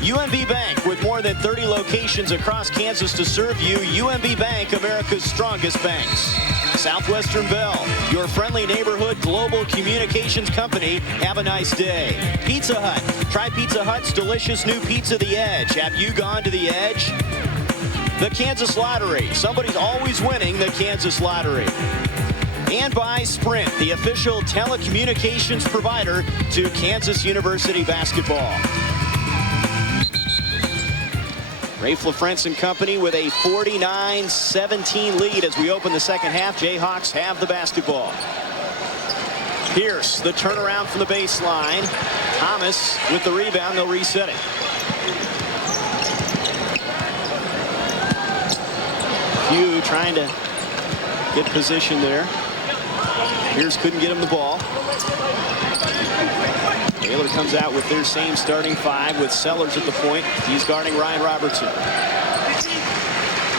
UMB Bank, with more than 30 locations across Kansas to serve you. UMB Bank, America's strongest banks. Southwestern Bell, your friendly neighborhood global communications company. Have a nice day. Pizza Hut. Try Pizza Hut's delicious new pizza, The Edge. Have you gone to The Edge? The Kansas Lottery. Somebody's always winning the Kansas Lottery. And by Sprint, the official telecommunications provider to Kansas University basketball. Rafe LaFrentz and company with a 49-17 lead as we open the second half. Jayhawks have the basketball. Pierce, the turnaround from the baseline. Thomas with the rebound. They'll reset it. Pugh trying to get position there. Pierce couldn't get him the ball. Baylor comes out with their same starting five with Sellers at the point. He's guarding Ryan Robertson.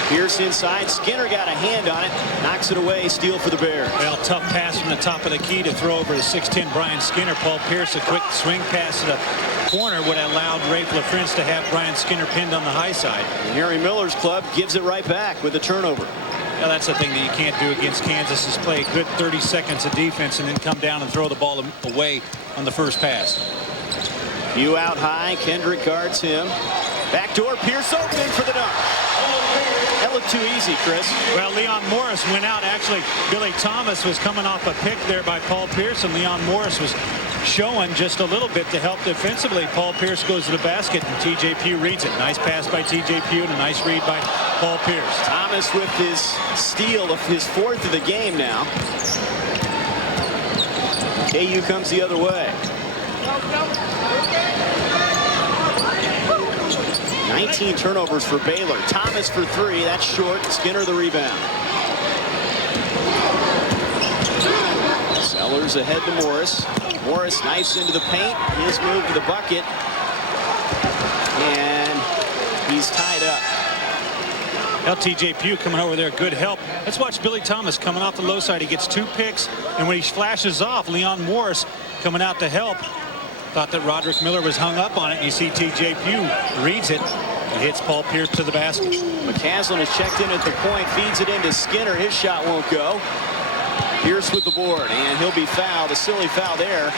Pierce inside. Skinner got a hand on it. Knocks it away. Steal for the Bears. Well, tough pass from the top of the key to throw over to 6'10" Brian Skinner. Paul Pierce, a quick swing pass to the corner would have allowed Rafe LaFrentz to have Brian Skinner pinned on the high side. And Harry Miller's club gives it right back with a turnover. Now that's the thing that you can't do against Kansas, is play a good 30 seconds of defense and then come down and throw the ball away on the first pass. Pugh out high. Kendrick guards him. Backdoor. Pierce open for the dunk. That looked too easy, Chris. Well, Leon Morris went out. Actually, Billy Thomas was coming off a pick there by Paul Pierce, and Leon Morris was showing just a little bit to help defensively. Paul Pierce goes to the basket, and T.J. Pugh reads it. Nice pass by T.J. Pugh and a nice read by Paul Pierce. Thomas with his steal of his fourth of the game now. KU comes the other way. 19 turnovers for Baylor. Thomas for three. That's short. Skinner the rebound. Sellers ahead to Morris. Morris knifes into the paint. His move to the bucket. And he's tied up. Now T.J. Pugh coming over there. Good help. Let's watch Billy Thomas coming off the low side. He gets 2 picks. And when he flashes off, Leon Morris coming out to help. Thought that Roderick Miller was hung up on it. You see T.J. Pugh reads it. He hits Paul Pierce to the basket. McCaslin is checked in at the point. Feeds it into Skinner. His shot won't go. Pierce with the board. And he'll be fouled. A silly foul there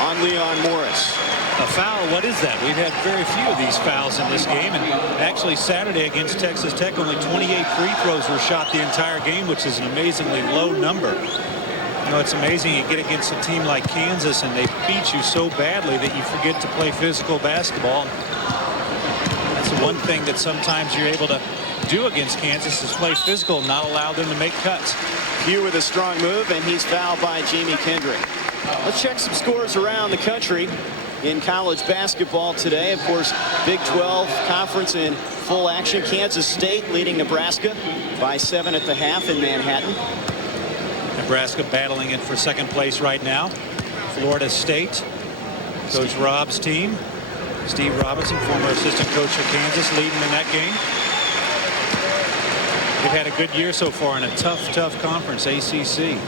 on Leon Morris. A foul? What is that? We've had very few of these fouls in this game. And actually Saturday against Texas Tech, only 28 free throws were shot the entire game, which is an amazingly low number. You know, it's amazing you get against a team like Kansas and they beat you so badly that you forget to play physical basketball. That's one thing that sometimes you're able to do against Kansas, is play physical and not allow them to make cuts. Pugh with a strong move, and he's fouled by Jamie Kendrick. Let's check some scores around the country in college basketball today. Of course, Big 12 conference in full action. Kansas State leading Nebraska by 7 at the half in Manhattan. Nebraska battling it for second place right now. Florida State, Coach Rob's team. Steve Robinson, former assistant coach for Kansas, leading in that game. They've had a good year so far in a tough conference, ACC.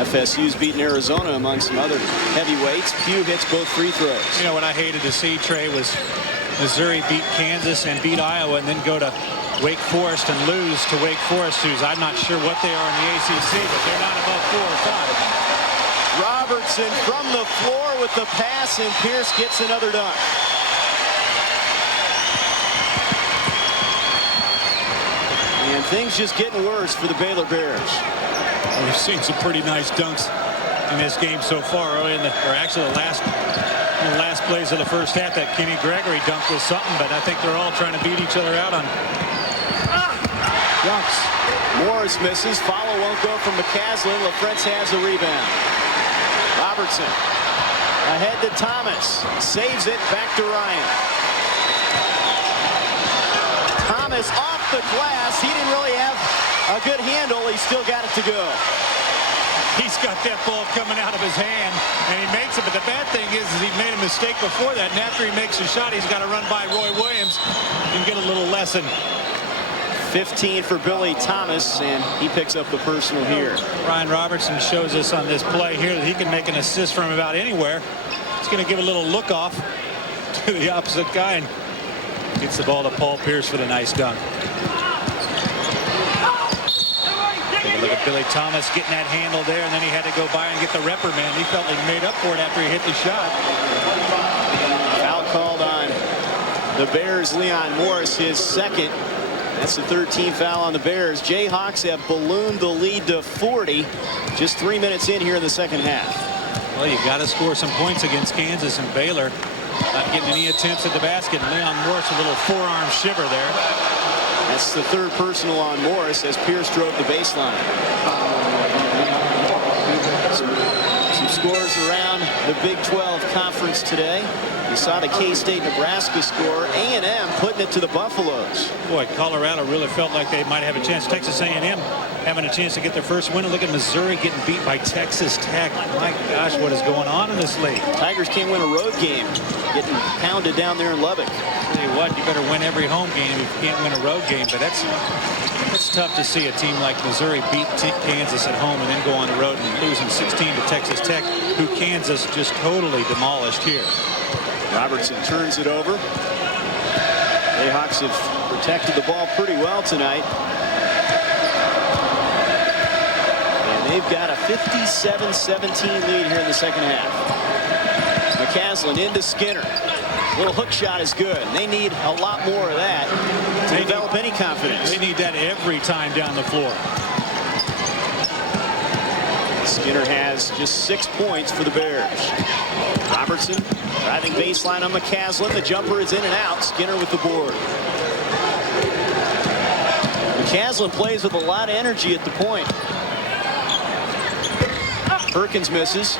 FSU's beaten Arizona among some other heavyweights. Pugh hits both free throws. You know what I hated to see, Trey, was Missouri beat Kansas and beat Iowa and then go to Wake Forest and lose to Wake Forest, who's I'm not sure what they are in the ACC, but they're not above 4 or 5. Robertson from the floor with the pass, and Pierce gets another dunk. And things just getting worse for the Baylor Bears. We've seen some pretty nice dunks in this game so far. Early in the, or actually the last plays of the first half, that Kenny Gregory dunk was something, but I think they're all trying to beat each other out on dunks. Morris misses. Follow won't go from McCaslin. LaFrentz has a rebound. Robertson ahead to Thomas. Saves it. Back to Ryan. Thomas off the glass. He didn't really have a good handle. He still got it to go. He's got that ball coming out of his hand, and he makes it. But the bad thing is he made a mistake before that. And after he makes a shot, he's got to run by Roy Williams and get a little lesson. 15 for Billy Thomas, and he picks up the personal here. Ryan Robertson shows us on this play here that he can make an assist from about anywhere. He's going to give a little look off to the opposite guy and gets the ball to Paul Pierce for the nice dunk. Take a look at Billy Thomas getting that handle there, and then he had to go by and get the reprimand. He felt like he made up for it after he hit the shot. Foul called on the Bears' Leon Morris, his second. That's the 13th foul on the Bears. Jayhawks have ballooned the lead to 40 just 3 minutes in here in the second half. Well, you've got to score some points against Kansas and Baylor. Not getting any attempts at the basket. Leon Morris, a little forearm shiver there. That's the third personal on Morris as Pierce drove the baseline. Some scores around the Big 12 Conference today. You saw the K-State-Nebraska score. A&M putting it to the Buffaloes. Boy, Colorado really felt like they might have a chance. Texas A&M having a chance to get their first win. And look at Missouri getting beat by Texas Tech. My gosh, what is going on in this league? Tigers can't win a road game. Getting pounded down there in Lubbock. Tell you what, you better win every home game if you can't win a road game. But that's tough to see a team like Missouri beat Kansas at home and then go on the road and losing 16 to Texas Tech, who Kansas just totally demolished here. Robertson turns it over. Jayhawks have protected the ball pretty well tonight. And they've got a 57-17 lead here in the second half. McCaslin into Skinner. A little hook shot is good. They need a lot more of that to develop any confidence. They need that every time down the floor. Skinner has just 6 points for the Bears. Robertson driving baseline on McCaslin. The jumper is in and out. Skinner with the board. McCaslin plays with a lot of energy at the point. Perkins misses.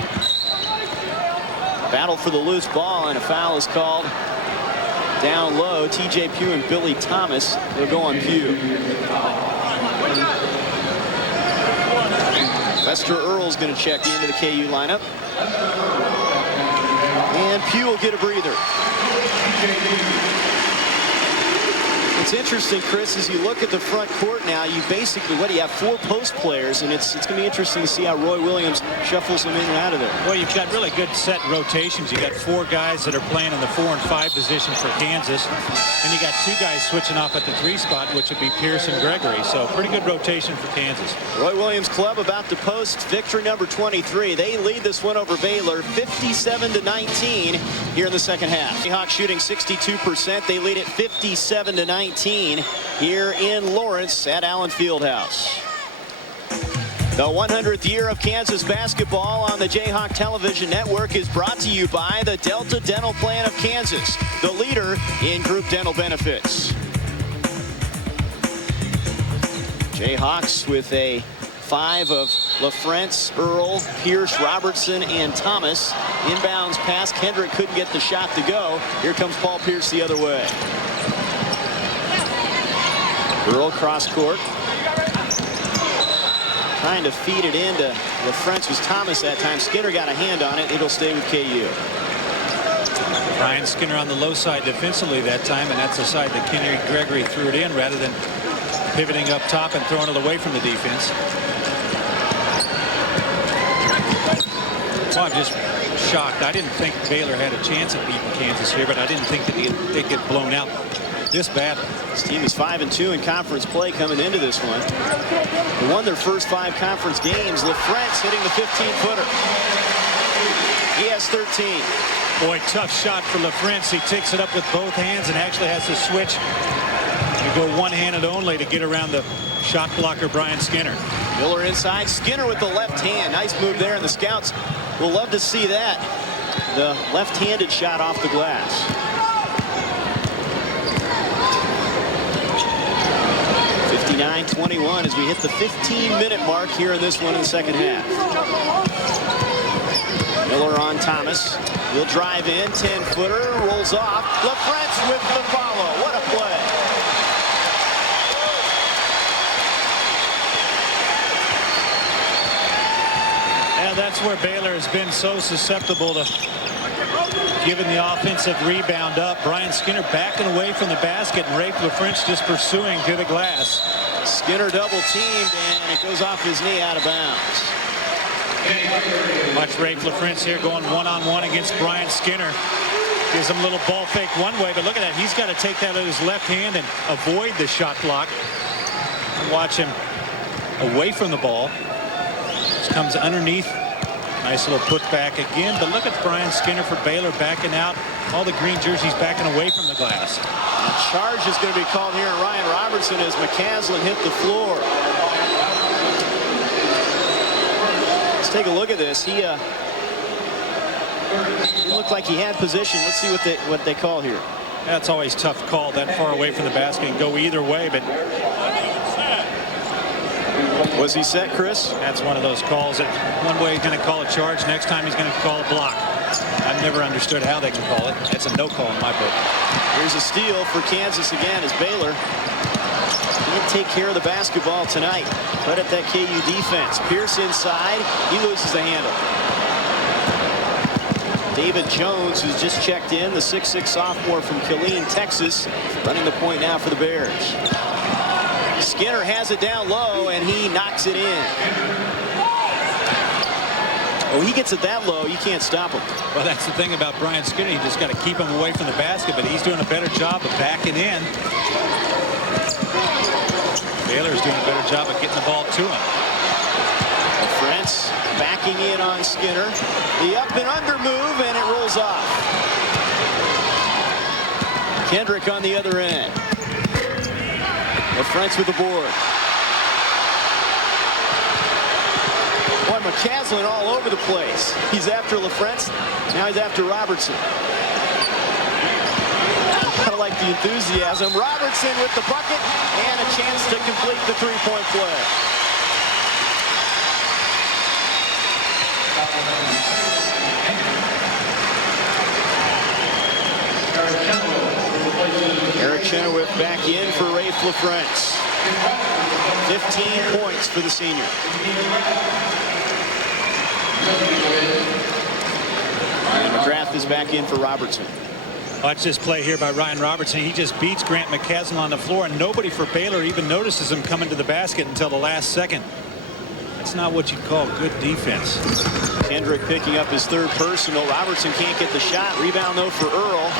Battle for the loose ball, and a foul is called down low. TJ Pugh and Billy Thomas. They'll go on Pugh. Lester Earl's going to check into the KU lineup. And Pugh will get a breather. It's interesting, Chris, as you look at the front court now, you basically, what do you have, 4 post players, and it's going to be interesting to see how Roy Williams shuffles them in and out of there. Well, you've got really good set rotations. You got 4 guys that are playing in the 4 and 5 position for Kansas, and you got 2 guys switching off at the 3 spot, which would be Pierce and Gregory. So pretty good rotation for Kansas. Roy Williams club about to post victory number 23. They lead this one over Baylor 57-19 here in the second half. Jayhawks shooting 62%. They lead it 57-19 here in Lawrence at Allen Fieldhouse. The 100th year of Kansas basketball on the Jayhawk television network is brought to you by the Delta Dental Plan of Kansas, the leader in group dental benefits. Jayhawks with a 5 of LaFrentz, Earl, Pierce, Robertson, and Thomas. Inbounds pass. Kendrick couldn't get the shot to go. Here comes Paul Pierce the other way. Earl cross court. Trying to feed it into LaFrentz. Was Thomas that time. Skinner got a hand on it. It'll stay with KU. Brian Skinner on the low side defensively that time, and that's the side that Kenny Gregory threw it in rather than pivoting up top and throwing it away from the defense. Well, I'm just shocked. I didn't think Baylor had a chance at beating Kansas here, but I didn't think that they'd get blown out this badly. This team is 5-2 in conference play coming into this one. They won their first 5 conference games. LaFrentz hitting the 15-footer. He has 13. Boy, tough shot for LaFrentz. He takes it up with both hands and actually has to switch and go one-handed only to get around the shot blocker Brian Skinner. Miller inside. Skinner with the left hand. Nice move there, and the scouts will love to see that. The left-handed shot off the glass. 59-21 as we hit the 15-minute mark here in this one in the second half. Miller on Thomas. He'll drive in, 10-footer, rolls off. LaFrentz with the follow. What a play. And that's where Baylor has been so susceptible to giving the offensive rebound up. Brian Skinner backing away from the basket, and Rafe LaFrentz just pursuing to the glass. Skinner double teamed, and it goes off his knee out of bounds. Watch Rafe LaFrentz here going one-on-one against Brian Skinner. Gives him a little ball fake one way, but look at that. He's got to take that with his left hand and avoid the shot block. And watch him away from the ball. Just comes underneath. Nice little put back again, but look at Brian Skinner for Baylor backing out. All the green jerseys backing away from the glass. A charge is going to be called here on Ryan Robertson as McCaslin hit the floor. Let's take a look at this. He looked like he had position. Let's see what they call here. That's always tough call that far away from the basket and go either way, but was he set, Chris? That's one of those calls that one way he's going to call a charge, next time he's going to call a block. I've never understood how they can call it. That's a no call in my book. Here's a steal for Kansas again as Baylor can't take care of the basketball tonight. Credit that KU defense. Pierce inside. He loses the handle. David Jones, who's just checked in, the 6'6" sophomore from Killeen, Texas, running the point now for the Bears. Skinner has it down low, and he knocks it in. Oh, he gets it that low, you can't stop him. Well, that's the thing about Brian Skinner. You just got to keep him away from the basket, but he's doing a better job of backing in. Baylor's doing a better job of getting the ball to him. LaFrentz backing in on Skinner. The up and under move, and it rolls off. Kendrick on the other end. LaFrentz with the board. Boy, McCaslin all over the place. He's after LaFrentz. Now he's after Robertson. Kind of like the enthusiasm. Robertson with the bucket and a chance to complete the three-point play. Eric Chenoweth back in for Rafe LaFrentz. 15 points for the senior. And McGrath is back in for Robertson. Watch this play here by Ryan Robertson. He just beats Grant McCaslin on the floor, and nobody for Baylor even notices him coming to the basket until the last second. That's not what you'd call good defense. Kendrick picking up his third personal. Robertson can't get the shot. Rebound, though, for Earl.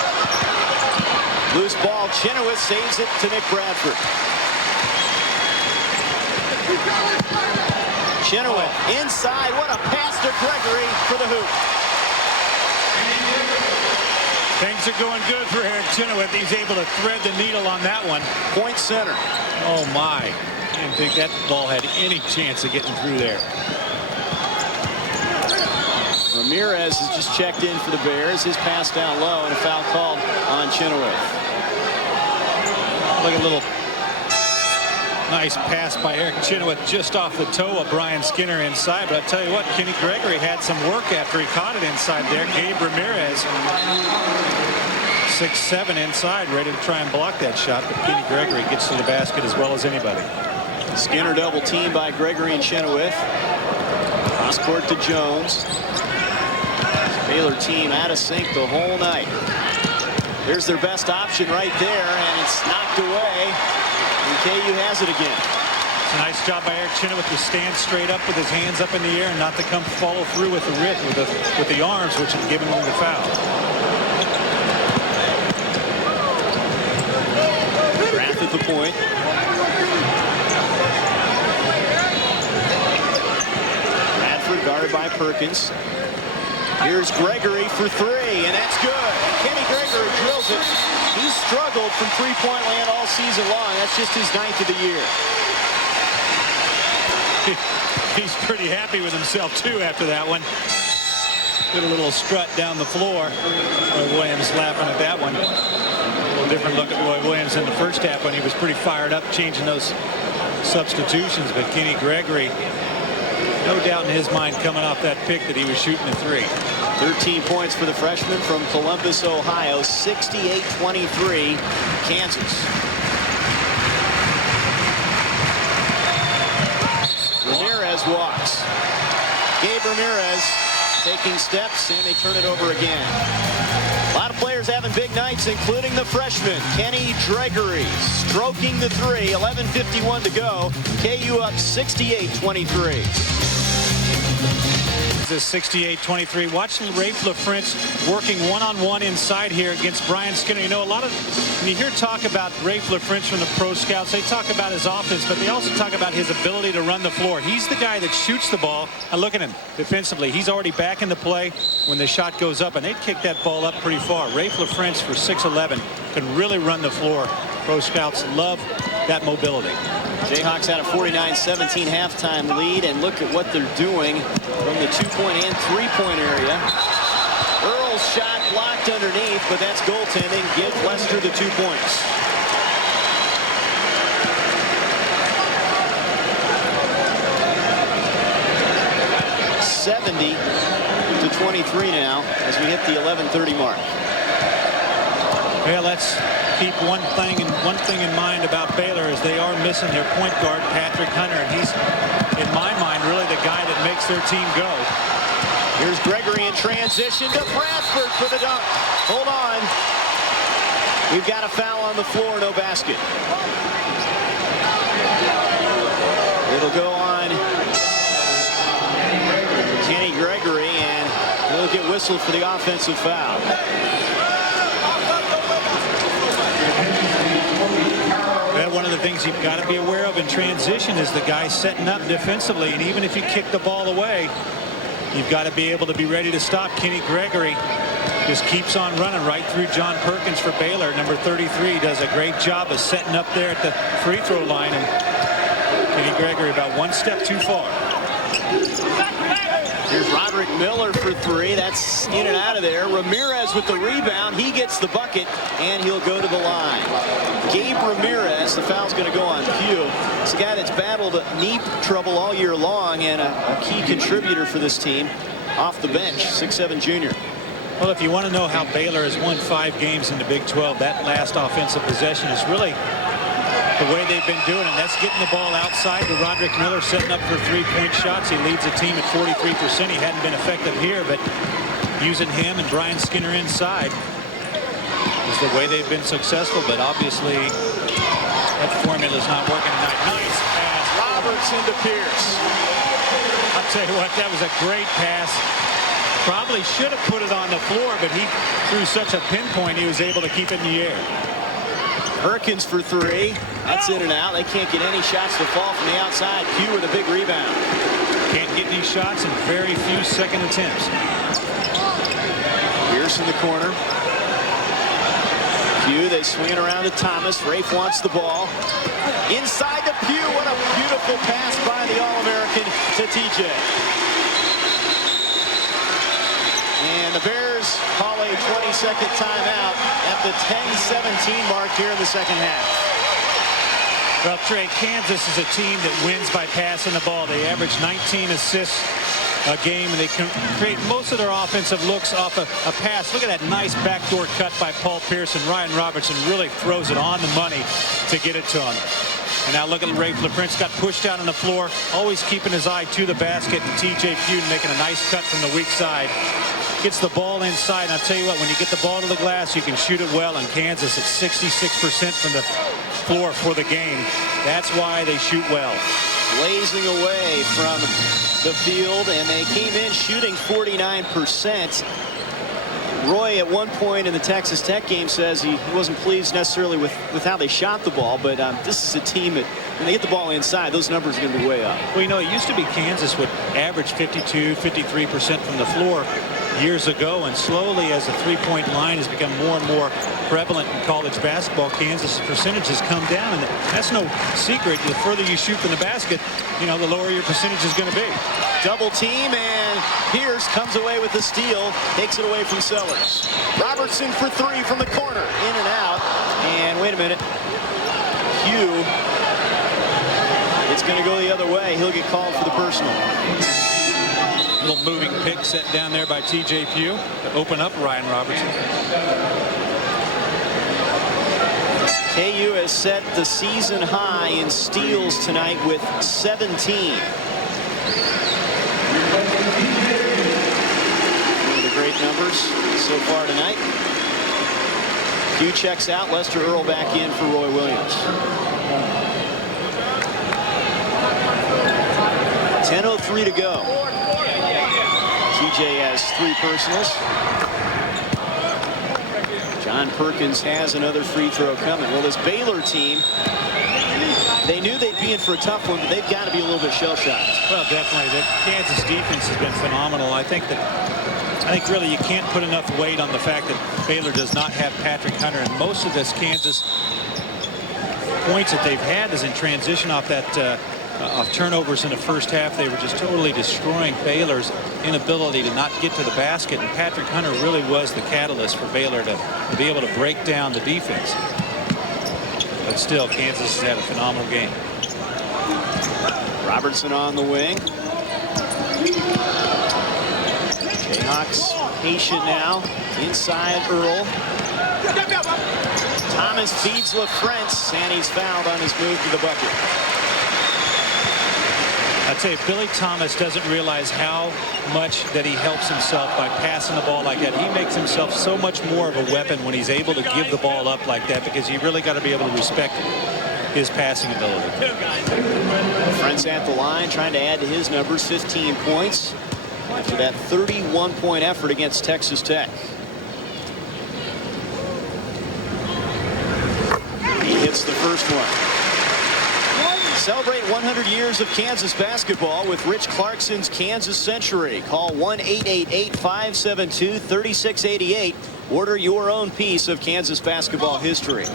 Loose ball. Chenoweth saves it to Nick Bradford. Chenoweth inside. What a pass to Gregory for the hoop. Things are going good for Eric Chenoweth. He's able to thread the needle on that one. Point center. Oh, my. I didn't think that ball had any chance of getting through there. Ramirez has just checked in for the Bears. His pass down low and a foul called on Chenoweth. Look at a little nice pass by Eric Chenoweth just off the toe of Brian Skinner inside. But I'll tell you what, Kenny Gregory had some work after he caught it inside there. Gabe Ramirez, 6'7" inside, ready to try and block that shot. But Kenny Gregory gets to the basket as well as anybody. Skinner double teamed by Gregory and Chenoweth. Cross court to Jones. Baylor team out of sync the whole night. There's their best option right there, and it's knocked away. And KU has it again. It's a nice job by Eric Chenoweth to stand straight up with his hands up in the air and not to come follow through with the arms, which had given him the foul. Graff at the point. Bradford guarded by Perkins. Here's Gregory for three, and that's good. And Kenny Gregory drills it. He's struggled from three-point land all season long. That's just his 9th of the year. He's pretty happy with himself, too, after that one. Did a little strut down the floor. Roy Williams laughing at that one. A little different look at Roy Williams in the first half when he was pretty fired up, changing those substitutions. But Kenny Gregory, no doubt in his mind coming off that pick that he was shooting a three. 13 points for the freshman from Columbus, Ohio. 68-23, Kansas. Ramirez walks. Gabe Ramirez taking steps, and they turn it over again. A lot of players having big nights, including the freshman, Kenny Gregory, stroking the three. 11:51 to go. KU up 68-23. This 68-23. Watch Rafe LaFrance working one-on-one inside here against Brian Skinner. You know, when you hear talk about Rafe LaFrance from the pro scouts, they talk about his offense, but they also talk about his ability to run the floor. He's the guy that shoots the ball. And look at him defensively. He's already back in the play when the shot goes up, and they kick that ball up pretty far. Rafe LaFrance for 6'11" can really run the floor. Pro scouts love that mobility. Jayhawks had a 49-17 halftime lead, and look at what they're doing from the two-point and three-point area. Earl's shot blocked underneath, but that's goaltending. Give Lester the 2 points. (70-23) now as we hit the 11:30 mark. Well, let's keep one thing in mind about Baylor is they are missing their point guard, Patrick Hunter, and he's, in my mind, really the guy that makes their team go. Here's Gregory in transition to Bradford for the dunk. Hold on. We've got a foul on the floor, no basket. It'll go on Kenny Gregory, and he'll get whistled for the offensive foul. Well, one of the things you've got to be aware of in transition is the guy setting up defensively, and even if you kick the ball away, you've got to be able to be ready to stop. Kenny Gregory just keeps on running right through John Perkins for Baylor. Number 33 does a great job of setting up there at the free throw line, and Kenny Gregory about one step too far. Here's Roderick Miller for three. That's in and out of there. Ramirez with the rebound. He gets the bucket, and he'll go to the line. Gabe Ramirez, the foul's going to go on Pugh. It's a guy that's battled knee trouble all year long and a key contributor for this team off the bench, 6'7" junior. Well, if you want to know how Baylor has won 5 games in the Big 12, that last offensive possession is really the way they've been doing it. That's getting the ball outside to Roderick Miller, setting up for three-point shots. He leads the team at 43%. He hadn't been effective here, but using him and Brian Skinner inside is the way they've been successful. But obviously, that formula is not working tonight. Nice pass. Robertson to Pierce. I'll tell you what, that was a great pass. Probably should have put it on the floor, but he threw such a pinpoint, he was able to keep it in the air. Perkins for three. That's in and out. They can't get any shots to fall from the outside. Pugh with a big rebound. Can't get any shots in very few second attempts. Pierce in the corner. Pugh, they swing it around to Thomas. Rafe wants the ball. Inside to Pugh. What a beautiful pass by the All-American to TJ. And the Bears call a 20-second timeout at the 10:17 mark here in the second half. Well, Trey, Kansas is a team that wins by passing the ball. They average 19 assists a game, and they can create most of their offensive looks off a pass. Look at that nice backdoor cut by Paul Pierce, and Ryan Robertson really throws it on the money to get it to him. And now look at Rafe LaFrance, got pushed out on the floor, always keeping his eye to the basket, and TJ Pugh making a nice cut from the weak side. Gets the ball inside, and I'll tell you what, when you get the ball to the glass, you can shoot it well. In Kansas, it's 66% from the floor for the game. That's why they shoot well. Blazing away from the field, and they came in shooting 49%. Roy, at one point in the Texas Tech game, says he wasn't pleased necessarily with how they shot the ball, but this is a team that, when they get the ball inside, those numbers are going to be way up. Well, you know, it used to be Kansas would average 52, 53% from the floor years ago, and slowly, as the three-point line has become more and more prevalent in college basketball, Kansas' percentage has come down, and that's no secret. The further you shoot from the basket, you know, the lower your percentage is going to be. Double team, and Pierce comes away with the steal, takes it away from Sellers. Robertson for three from the corner, in and out, and wait a minute, Pugh, it's going to go the other way. He'll get called for the personal. Little moving pick set down there by TJ Pugh to open up Ryan Robertson. KU has set the season high in steals tonight with 17. One of the great numbers so far tonight. Hugh checks out. Lester Earl back in for Roy Williams. 10:03 to go. TJ has 3 personals. John Perkins has another free throw coming. Well, this Baylor team, they knew they'd be in for a tough one, but they've got to be a little bit shell-shocked. Well, definitely. The Kansas defense has been phenomenal. I think really you can't put enough weight on the fact that Baylor does not have Patrick Hunter, and most of this Kansas points that they've had is in transition off that off turnovers in the first half. They were just totally destroying Baylor's inability to not get to the basket, and Patrick Hunter really was the catalyst for Baylor to be able to break down the defense. But still, Kansas has had a phenomenal game. Robertson on the wing. Jayhawks patient now. Inside Earl. Thomas feeds LaFrentz, and he's fouled on his move to the bucket. I'd say Billy Thomas doesn't realize how much that he helps himself by passing the ball like that. He makes himself so much more of a weapon when he's able to give the ball up like that, because you really got to be able to respect his passing ability. LaFrentz at the line, trying to add to his numbers, 15 points after that 31-point effort against Texas Tech. He hits the first one. Celebrate 100 years of Kansas basketball with Rich Clarkson's Kansas Century. Call 1-888-572-3688. Order your own piece of Kansas basketball history.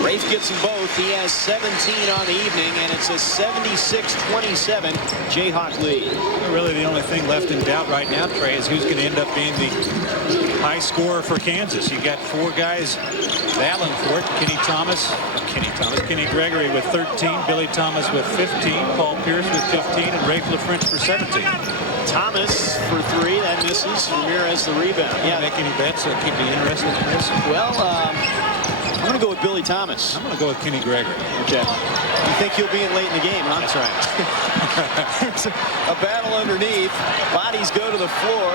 Rafe gets them both. He has 17 on the evening, and it's a 76-27 Jayhawk lead. Really, the only thing left in doubt right now, Trey, is who's going to end up being the high scorer for Kansas. You got 4 guys battling for it. Kenny Gregory with 13, Billy Thomas with 15, Paul Pierce with 15, and Rafe LaFrentz for 17. Thomas for 3, that misses. Ramirez the rebound. Yeah, make any bets that keep me interested in this? Well, I'm going to go with Billy Thomas. I'm going to go with Kenny Gregory. Okay. You think he'll be in late in the game, huh? That's right. It's a battle underneath. Bodies go to the floor.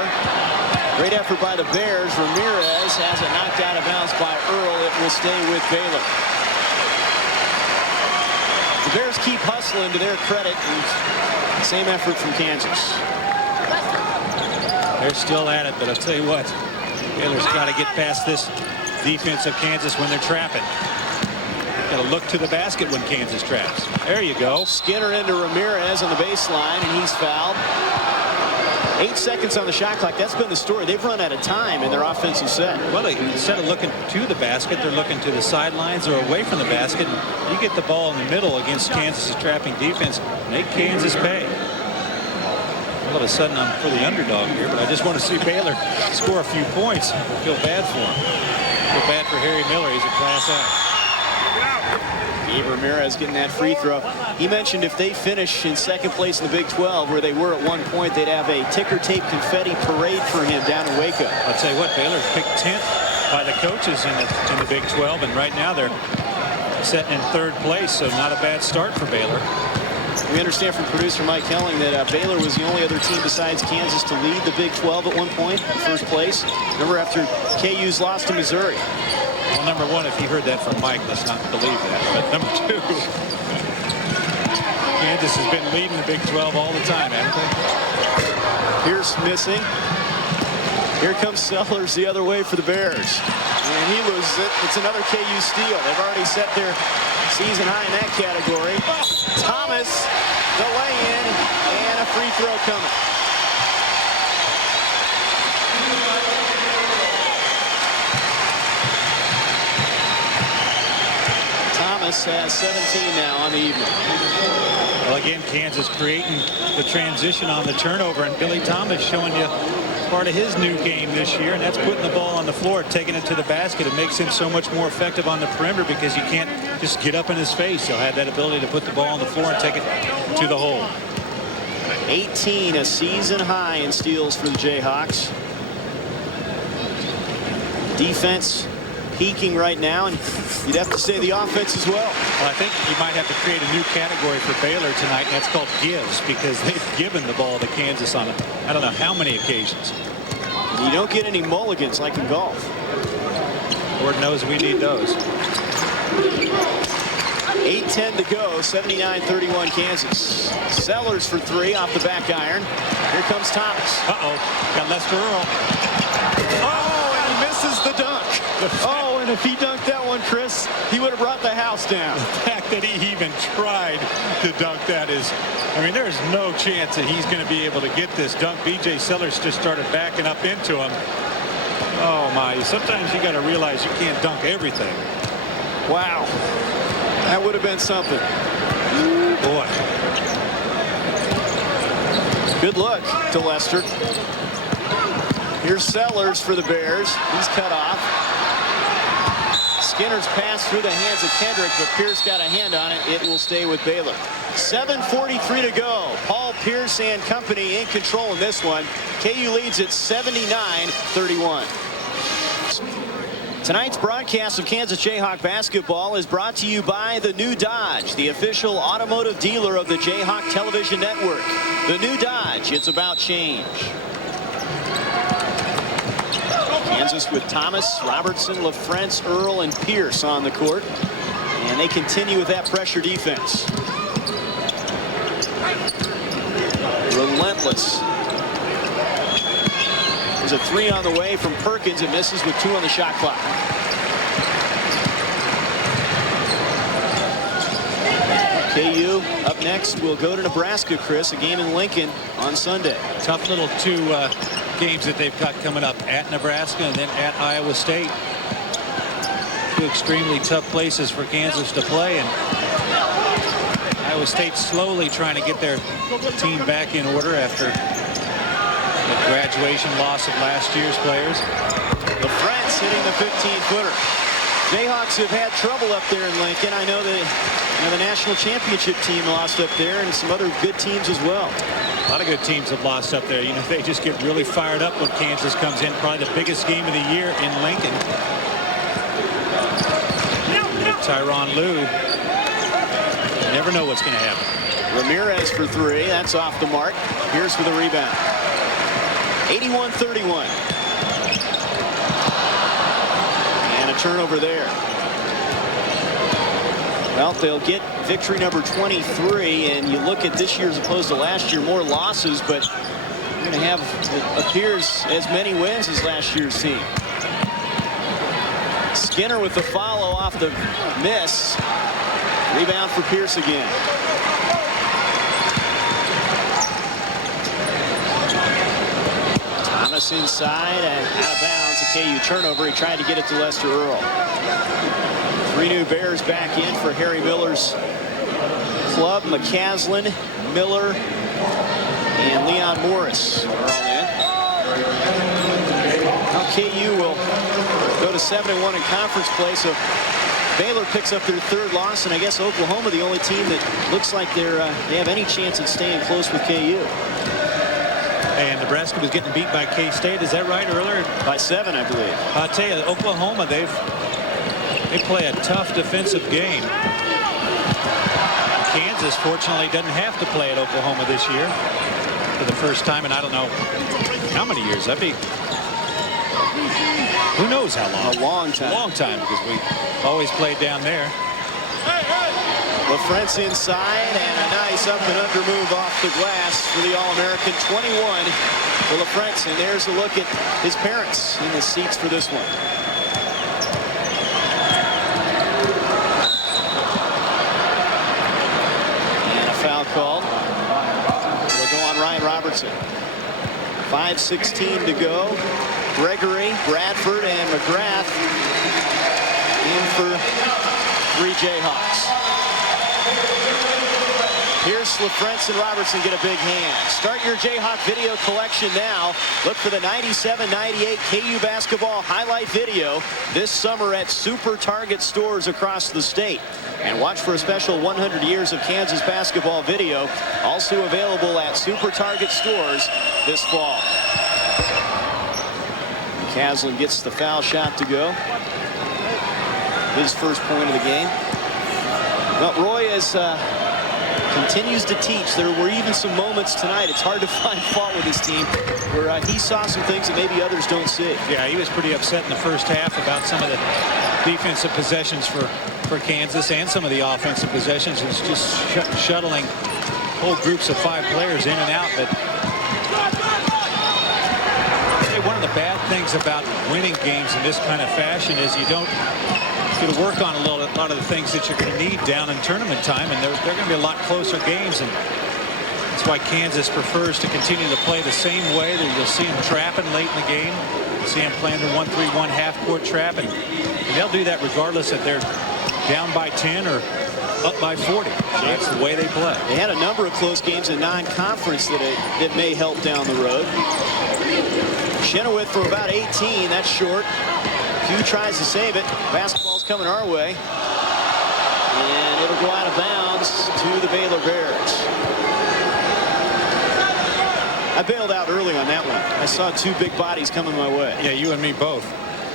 Great effort by the Bears. Ramirez has it knocked out of bounds by Earl. It will stay with Baylor. The Bears keep hustling, to their credit, and same effort from Kansas. They're still at it, but I'll tell you what, Baylor's got to get past this defense of Kansas when they're trapping. Got to look to the basket when Kansas traps. There you go. Skinner into Ramirez on the baseline, and he's fouled. 8 seconds on the shot clock. That's been the story. They've run out of time in their offensive set. Well, instead of looking to the basket, they're looking to the sidelines or away from the basket. And you get the ball in the middle against Kansas' trapping defense, make Kansas pay. All of a sudden, I'm for the underdog here, but I just want to see Baylor score a few points. I feel bad for him. I feel bad for Harry Miller. He's a class act. Gabe Ramirez getting that free throw. He mentioned if they finish in second place in the Big 12, where they were at one point, they'd have a ticker tape confetti parade for him down in Waco. I'll tell you what, Baylor's picked 10th by the coaches in the Big 12, and right now they're sitting in 3rd place, so not a bad start for Baylor. We understand from producer Mike Helling that Baylor was the only other team besides Kansas to lead the Big 12 at one point, in first place. Remember, after KU's lost to Missouri. Well, number 1, if you heard that from Mike, let's not believe that. But number 2, Kansas has been leading the Big 12 all the time, haven't they? Pierce missing. Here comes Sellers the other way for the Bears. And he loses it. It's another KU steal. They've already set their season high in that category. Thomas, the lay-in, and a free throw coming. Thomas has 17 now on the evening. Well, again, Kansas creating the transition on the turnover, and Billy Thomas showing you part of his new game this year, and that's putting the ball on the floor, taking it to the basket. It makes him so much more effective on the perimeter because you can't just get up in his face. He'll have that ability to put the ball on the floor and take it to the hole. 18, a season high in steals for the Jayhawks. Defense peaking right now, and you'd have to say the offense as well. Well, I think you might have to create a new category for Baylor tonight, and that's called gives, because they've given the ball to Kansas on I don't know how many occasions. You don't get any mulligans like in golf. Lord knows we need those. 8:10 to go, 79-31 Kansas. Sellers for three off the back iron. Here comes Thomas. Got Lester Earl. Oh, and he misses the dunk. Oh, and if he dunked that one, Chris, he would have brought the house down. The fact that he even tried to dunk that is, I mean, there's no chance that he's going to be able to get this dunk. B.J. Sellers just started backing up into him. Oh, my. Sometimes you got to realize you can't dunk everything. Wow. That would have been something. Boy. Good look to Lester. Here's Sellers for the Bears. He's cut off. Skinner's pass through the hands of Kendrick, but Pierce got a hand on it. It will stay with Baylor. 7:43 to go. Paul Pierce and company in control in this one. KU leads at 79-31. Tonight's broadcast of Kansas Jayhawk basketball is brought to you by the new Dodge, the official automotive dealer of the Jayhawk television network. The new Dodge, it's about change. Kansas with Thomas, Robertson, LaFrentz, Earl, and Pierce on the court. And they continue with that pressure defense. Relentless. There's a three on the way from Perkins. It misses with 2 on the shot clock. KU up next will go to Nebraska, Chris, a game in Lincoln on Sunday. Tough little 2 games that they've got coming up, at Nebraska and then at Iowa State. 2 extremely tough places for Kansas to play, and Iowa State slowly trying to get their team back in order after the graduation loss of last year's players. LaFrentz hitting the 15-footer. Jayhawks have had trouble up there in Lincoln. I know that the national championship team lost up there, and some other good teams as well. A lot of good teams have lost up there. You know, they just get really fired up when Kansas comes in. Probably the biggest game of the year in Lincoln. Tyronn Lue. You never know what's going to happen. Ramirez for 3. That's off the mark. Pierce for the rebound. 81-31. And a turnover there. Well, they'll get victory number 23, and you look at this year as opposed to last year, more losses, but you're going to have, it appears, as many wins as last year's team. Skinner with the follow off the miss. Rebound for Pierce again. Thomas inside and out of bounds. A KU turnover. He tried to get it to Lester Earl. 3 new Bears back in for Harry Miller's club. McCaslin, Miller, and Leon Morris are all in. Now KU will go to 7-1 in conference play. So Baylor picks up their 3rd loss, and I guess Oklahoma the only team that looks like they have any chance of staying close with KU. And Nebraska was getting beat by K-State. Is that right? Earlier? By 7, I believe. I'll tell you, Oklahoma, they play a tough defensive game. Kansas, fortunately, doesn't have to play at Oklahoma this year for the first time in I don't know how many years. That'd be, who knows how long. A long time. A long time, because we always played down there. LaFrentz inside, and a nice up and under move off the glass for the All-American. 21 for LaFrentz, and there's a look at his parents in the seats for this one. And a foul called. It'll go on Ryan Robertson. 5:16 to go. Gregory, Bradford, and McGrath in for 3 Jayhawks. Pierce, LaFrentz, and Robertson get a big hand. Start your Jayhawk video collection now. Look for the 97-98 KU basketball highlight video this summer at Super Target stores across the state. And watch for a special 100 years of Kansas basketball video, also available at Super Target stores this fall. McCaslin gets the foul shot to go. His first point of the game. Well, Roy has continues to teach. There were even some moments tonight, it's hard to find fault with his team, where he saw some things that maybe others don't see. Yeah, he was pretty upset in the first half about some of the defensive possessions for Kansas and some of the offensive possessions. It's just shuttling whole groups of 5 players in and out. But one of the bad things about winning games in this kind of fashion is you don't get to work on a lot of the things that you're going to need down in tournament time, and they're going to be a lot closer games, and that's why Kansas prefers to continue to play the same way. That you'll see them trapping late in the game. You'll see them playing the 1-3-1 half-court trap, and they'll do that regardless if they're down by 10 or up by 40. That's the way they play. They had a number of close games in non-conference that may help down the road. Chenoweth for about 18. That's short. Hugh tries to save it. Basketball's coming our way. And it'll go out of bounds to the Baylor Bears. I bailed out early on that one. I saw 2 big bodies coming my way. Yeah, you and me both.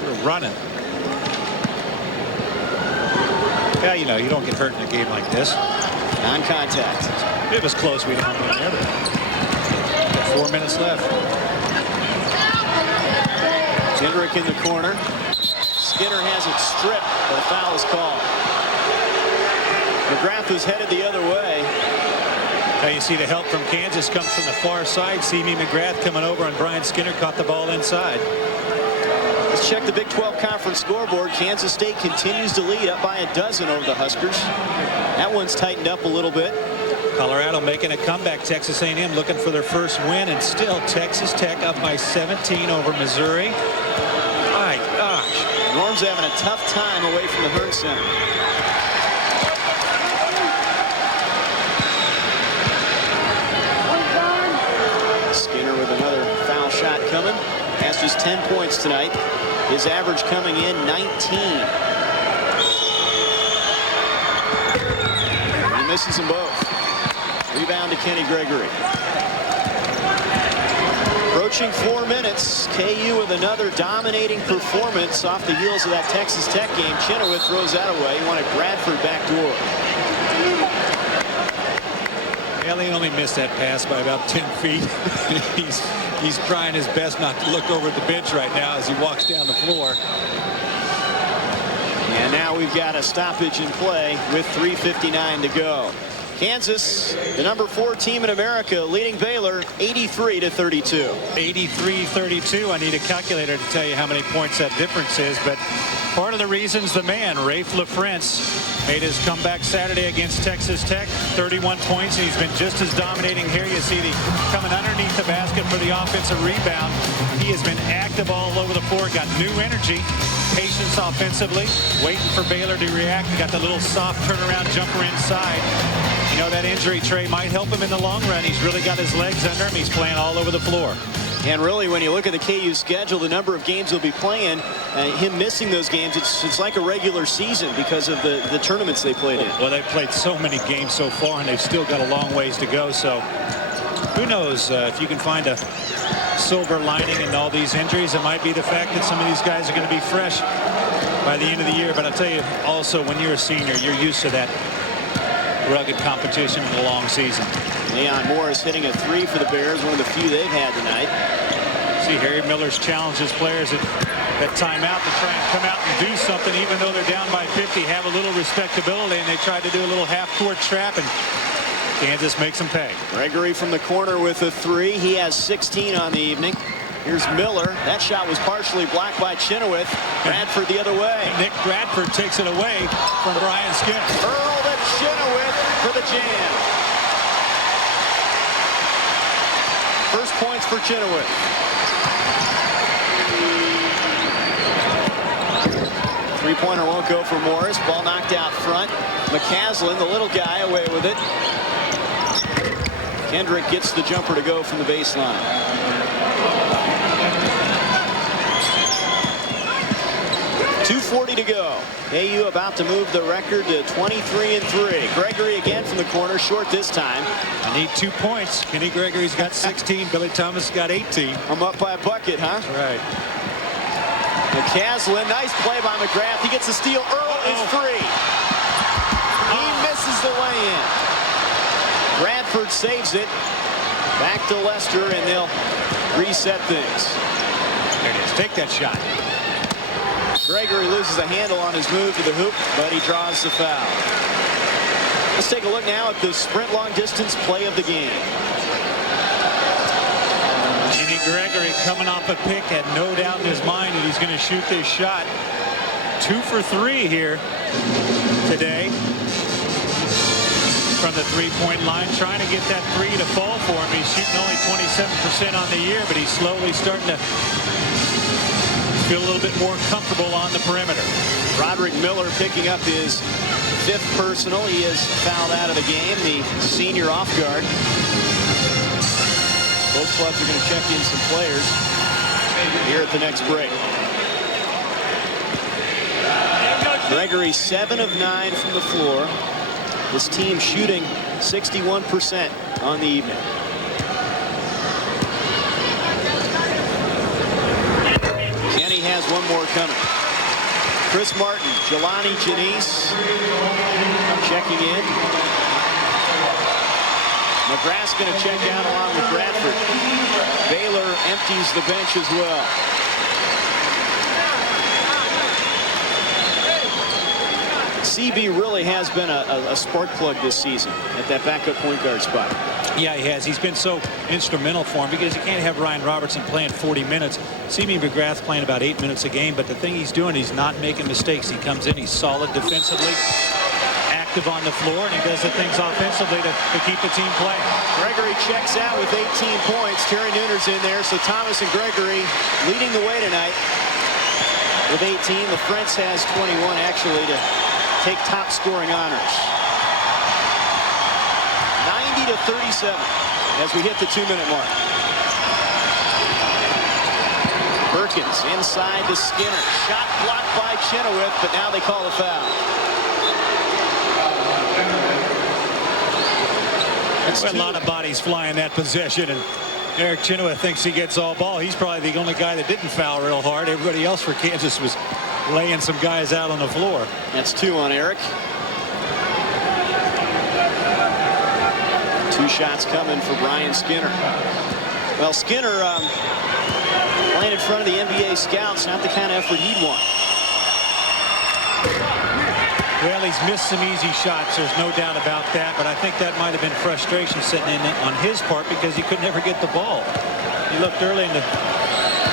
We were running. Yeah, you know, you don't get hurt in a game like this. Non-contact. If it was close, we'd have won there. Got 4 minutes left. Kendrick in the corner. Skinner has it stripped, but a foul is called. McGrath was headed the other way. Now you see the help from Kansas comes from the far side. C.B. McGrath coming over, and Brian Skinner caught the ball inside. Let's check the Big 12 Conference scoreboard. Kansas State continues to lead up by a dozen over the Huskers. That one's tightened up a little bit. Colorado making a comeback. Texas A&M looking for their first win, and still Texas Tech up by 17 over Missouri. My gosh. Norm's having a tough time away from the Hearn Center. Skinner with another foul shot coming. Has just 10 points tonight. His average coming in 19. He misses them both. Rebound to Kenny Gregory. Approaching 4 minutes. KU with another dominating performance off the heels of that Texas Tech game. Chenoweth throws that away. He wanted Bradford backdoor. Well, he only missed that pass by about 10 feet. He's trying his best not to look over at the bench right now as he walks down the floor. And now we've got a stoppage in play with 3:59 to go. Kansas, the number 4 team in America, leading Baylor 83-32. 83-32. I need a calculator to tell you how many points that difference is, but part of the reason's the man, Rafe LaFrance, made his comeback Saturday against Texas Tech. 31 points, and he's been just as dominating here. You see the coming underneath the basket for the offensive rebound. He has been active all over the floor, got new energy, patience offensively, waiting for Baylor to react. He got the little soft turnaround jumper inside. You know, that injury, Trey, might help him in the long run. He's really got his legs under him. He's playing all over the floor. And really, when you look at the KU schedule, the number of games he'll be playing, him missing those games, it's like a regular season because of the tournaments they played in. Well, they've played so many games so far, and they've still got a long ways to go. So who knows if you can find a silver lining in all these injuries. It might be the fact that some of these guys are going to be fresh by the end of the year. But I'll tell you, also, when you're a senior, you're used to that rugged competition in the long season. Leon Morris hitting a 3 for the Bears, one of the few they've had tonight. See, Harry Miller's challenged his players at timeout to try and come out and do something, even though they're down by 50, have a little respectability, and they tried to do a little half-court trap, and Kansas makes them pay. Gregory from the corner with a 3. He has 16 on the evening. Here's Miller. That shot was partially blocked by Chenoweth. Bradford the other way. Nick Bradford takes it away from Brian Skinner. Earl to Chenoweth for the jam. First points for Chenoweth. Three-pointer won't go for Morris. Ball knocked out front. McCaslin, the little guy, away with it. Kendrick gets the jumper to go from the baseline. .240 to go. KU about to move the record to 23-3. Gregory again from the corner, short this time. I need 2 points. Kenny Gregory's got 16. Billy Thomas got 18. I'm up by a bucket, huh? That's right. McCaslin, nice play by McGrath. He gets the steal. Earl is free. He misses the lay-in. Beckford saves it. Back to Lester, and they'll reset things. There it is. Take that shot. Gregory loses a handle on his move to the hoop, but he draws the foul. Let's take a look now at the sprint long distance play of the game. Jimmy Gregory coming off a pick, had no doubt in his mind that he's going to shoot this shot. 2 for 3 here today from the three-point line, trying to get that three to fall for him. He's shooting only 27% on the year, but he's slowly starting to feel a little bit more comfortable on the perimeter. Roderick Miller picking up his 5th personal. He is fouled out of the game, the senior off guard. Both clubs are going to check in some players here at the next break. Gregory 7 of 9 from the floor. This team shooting 61% on the evening. Kenny has one more coming. Chris Martin, Jelani Janice checking in. McGrath's going to check out along with Bradford. Baylor empties the bench as well. CB really has been a spark plug this season at that backup point guard spot. Yeah, he has. He's been so instrumental for him because you can't have Ryan Robertson playing 40 minutes. CB McGrath's playing about 8 minutes a game, but the thing he's doing, he's not making mistakes. He comes in, he's solid defensively, active on the floor, and he does the things offensively to keep the team playing. Gregory checks out with 18 points. Terry Nooner's in there, so Thomas and Gregory leading the way tonight with 18. The French has 21 actually to take top scoring honors. 90-37 as we hit the 2-minute mark. Perkins inside to Skinner. Shot blocked by Chenoweth, but now they call a foul. That's a lot of bodies flying that possession, and Eric Chenoweth thinks he gets all ball. He's probably the only guy that didn't foul real hard. Everybody else for Kansas was laying some guys out on the floor. That's 2 on Eric. 2 shots coming for Brian Skinner. Well, Skinner playing in front of the NBA scouts, not the kind of effort he'd want. Well, he's missed some easy shots, there's no doubt about that, but I think that might have been frustration setting in on his part because he could never get the ball. He looked early in the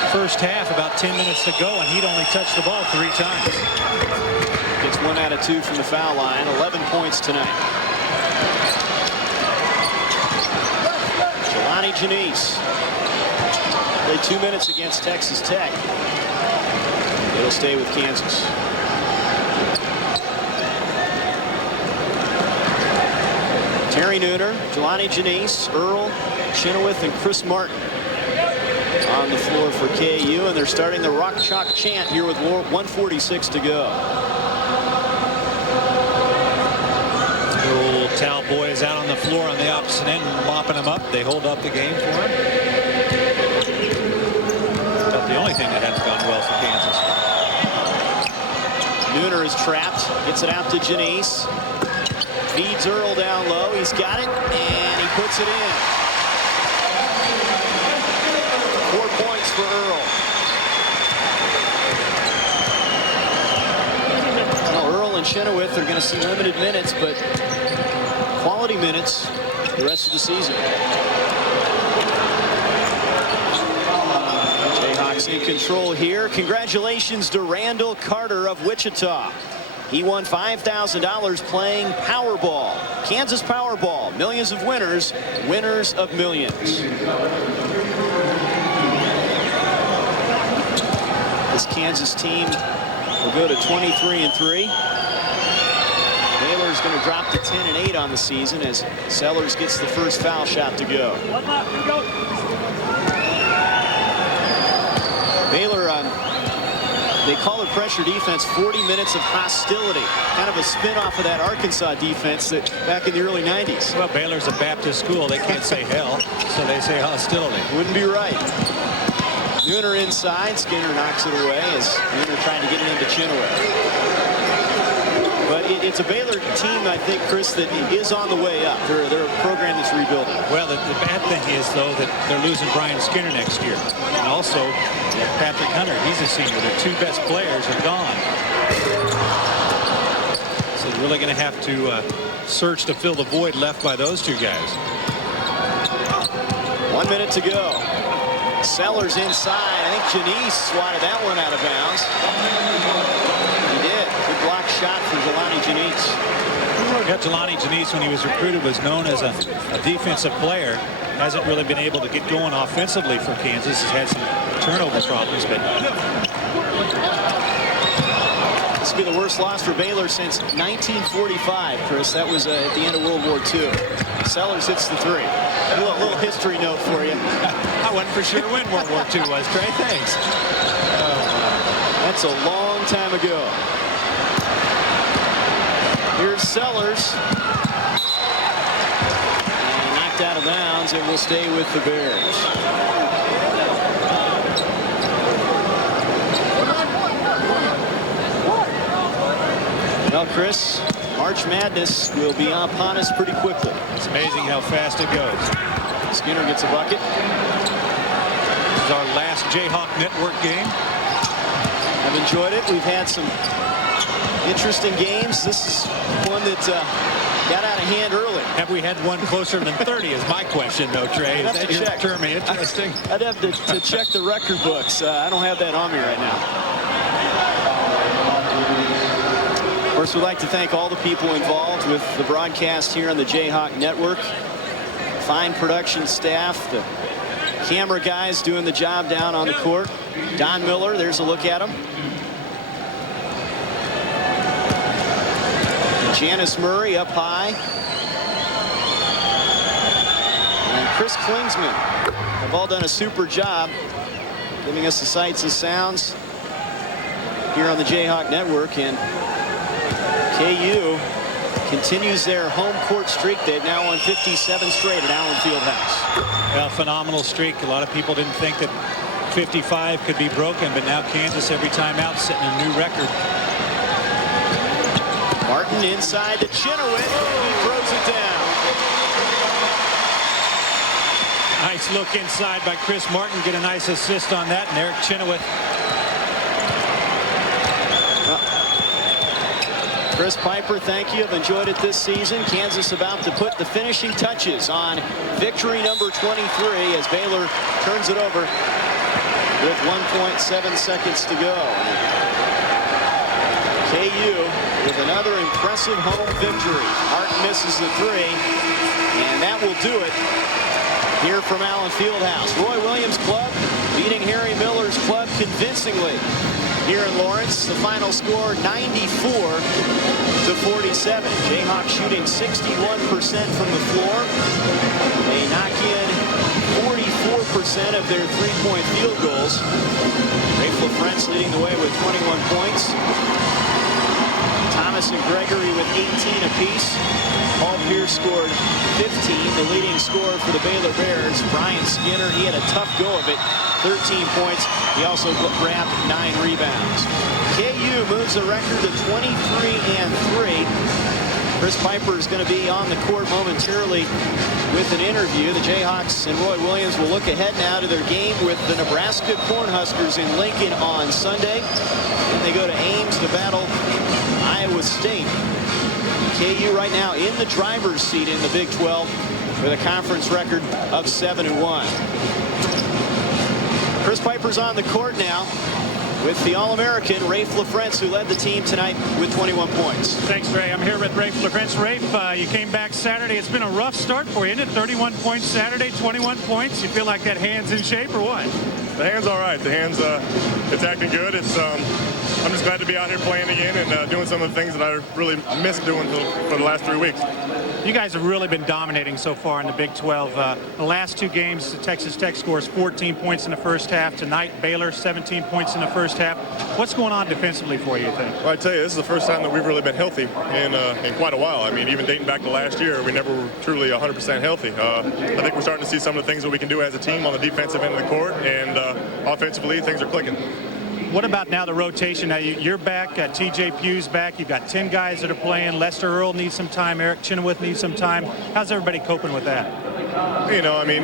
first half, about 10 minutes to go, and he'd only touched the ball 3 times. Gets 1 out of 2 from the foul line. 11 points tonight. Jelani Janice played 2 minutes against Texas Tech. It'll stay with Kansas. Terry Nooner, Jelani Janice, Earl, Chenoweth, and Chris Martin on the floor for KU, and they're starting the Rock Chalk chant here with 1:46 to go. The old Towel boys out on the floor on the opposite end, mopping them up. They hold up the game for him. About the only thing that hasn't gone well for Kansas. Nooner is trapped, gets it out to Janice. Feeds Earl down low. He's got it, and he puts it in. 4 points for Earl. Well, Earl and Chenoweth are going to see limited minutes, but quality minutes the rest of the season. Jayhawks in control here. Congratulations to Randall Carter of Wichita. He won $5,000 playing Powerball. Kansas Powerball. Millions of winners. Winners of millions. This Kansas team will go to 23-3. Baylor's going to drop to 10-8 on the season as Sellers gets the first foul shot to go. Baylor they call it pressure defense, 40 minutes of hostility. Kind of a spin-off of that Arkansas defense that back in the early 90s. Well, Baylor's a Baptist school. They can't say hell, so they say hostility. Wouldn't be right. Nooner inside. Skinner knocks it away as Nooner trying to get it into Chenoweth. But it's a Baylor team, I think, Chris, that is on the way up. They're a program that's rebuilding. Well, the bad thing is, though, that they're losing Brian Skinner next year. And also, Patrick Hunter, he's a senior. Their two best players are gone. So they're really going to have to search to fill the void left by those two guys. 1 minute to go. Sellers inside. I think Janice swatted that one out of bounds. He did. Good block shot for Jelani Janice. Jelani Janice, when he was recruited, was known as a defensive player. Hasn't really been able to get going offensively for Kansas. He's had some turnover problems, but this will be the worst loss for Baylor since 1945, Chris. That was at the end of World War II. Sellers hits the three. A little history note for you. I wasn't for sure when World War II was, Trey. Thanks. That's a long time ago. Here's Sellers. And knocked out of bounds. It will stay with the Bears. Well, Chris, March Madness will be upon us pretty quickly. It's amazing how fast it goes. Skinner gets a bucket. This is our last Jayhawk Network game. I've enjoyed it. We've had some interesting games. This is one that got out of hand early. Have we had one closer than 30 is my question, though, Trey. Is that your term interesting? I'd have to check the record books. I don't have that on me right now. Of course, we'd like to thank all the people involved with the broadcast here on the Jayhawk Network. Fine production staff, the camera guys doing the job down on the court. Don Miller, there's a look at him. And Janice Murray up high. And Chris Klingsman have all done a super job giving us the sights and sounds here on the Jayhawk Network. And KU continues their home court streak. They've now won 57 straight at Allen Fieldhouse. Well, phenomenal streak. A lot of people didn't think that 55 could be broken, but now Kansas every time out setting a new record. Martin inside to Chenoweth. He throws it down. Nice look inside by Chris Martin. Get a nice assist on that, and Eric Chenoweth. Chris Piper, thank you. I've enjoyed it this season. Kansas about to put the finishing touches on victory number 23 as Baylor turns it over with 1.7 seconds to go. KU with another impressive home victory. Martin misses the three, and that will do it here from Allen Fieldhouse. Roy Williams' club beating Harry Miller's club convincingly here in Lawrence. The final score 94-47. Jayhawk shooting 61% from the floor. They knock in 44% of their three-point field goals. Rafe LaFrentz leading the way with 21 points. Thomas and Gregory with 18 apiece. Paul Pierce scored 15, the leading scorer for the Baylor Bears. Brian Skinner, he had a tough go of it, 13 points. He also grabbed 9 rebounds. KU moves the record to 23-3. Chris Piper is going to be on the court momentarily with an interview. The Jayhawks and Roy Williams will look ahead now to their game with the Nebraska Cornhuskers in Lincoln on Sunday. Then they go to Ames to battle Iowa State. KU right now in the driver's seat in the Big 12 with a conference record of 7-1. Chris Piper's on the court now with the All-American Rafe LaFrentz, who led the team tonight with 21 points. Thanks, Ray. I'm here with Rafe LaFrentz. Rafe, you came back Saturday. It's been a rough start for you, isn't it? 31 points Saturday, 21 points. You feel like that hand's in shape or what? The hand's all right. The hand's it's acting good. It's I'm just glad to be out here playing again and doing some of the things that I really missed doing for the last 3 weeks. You guys have really been dominating so far in the Big 12. The last two games, Texas Tech scores 14 points in the first half. Tonight, Baylor, 17 points in the first half. What's going on defensively for you think? Well, I tell you, this is the first time that we've really been healthy in quite a while. I mean, even dating back to last year, we never were truly 100% healthy. I think we're starting to see some of the things that we can do as a team on the defensive end of the court, and offensively, things are clicking. what about now the rotation? Now you're back, TJ Pugh's back. You've got 10 guys that are playing. Lester Earl needs some time. Eric Chenoweth needs some time. How's everybody coping with that? You know, I mean,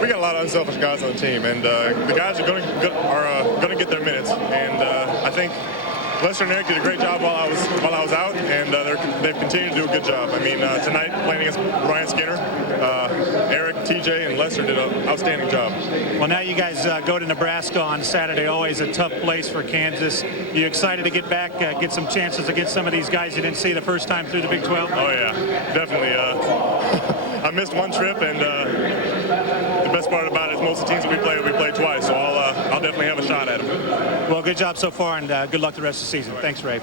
we got a lot of unselfish guys on the team, and the guys are going to get their minutes. And I think Lester and Eric did a great job while I was out, and they've continued to do a good job. I mean, tonight playing against Brian Skinner, Eric, TJ, and Lester did an outstanding job. Well, now you guys go to Nebraska on Saturday. Always a tough place for Kansas. You excited to get back, get some chances against some of these guys you didn't see the first time through the Big 12? Oh yeah, definitely. I missed one trip, and the best part about it is most of the teams that we play twice, so I'll definitely have a shot at them. Well, good job so far, and good luck the rest of the season. Thanks, Ray.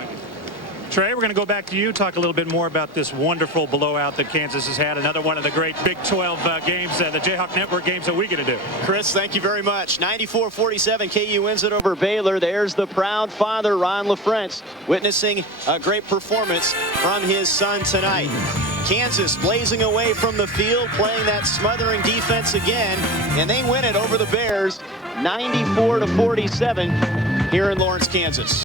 Trey, we're going to go back to you, talk a little bit more about this wonderful blowout that Kansas has had. Another one of the great Big 12 games, the Jayhawk Network games that we get to do. Chris, thank you very much. 94-47, KU wins it over Baylor. There's the proud father, Ron LaFrentz, witnessing a great performance from his son tonight. Kansas blazing away from the field, playing that smothering defense again, and they win it over the Bears 94-47 here in Lawrence, Kansas.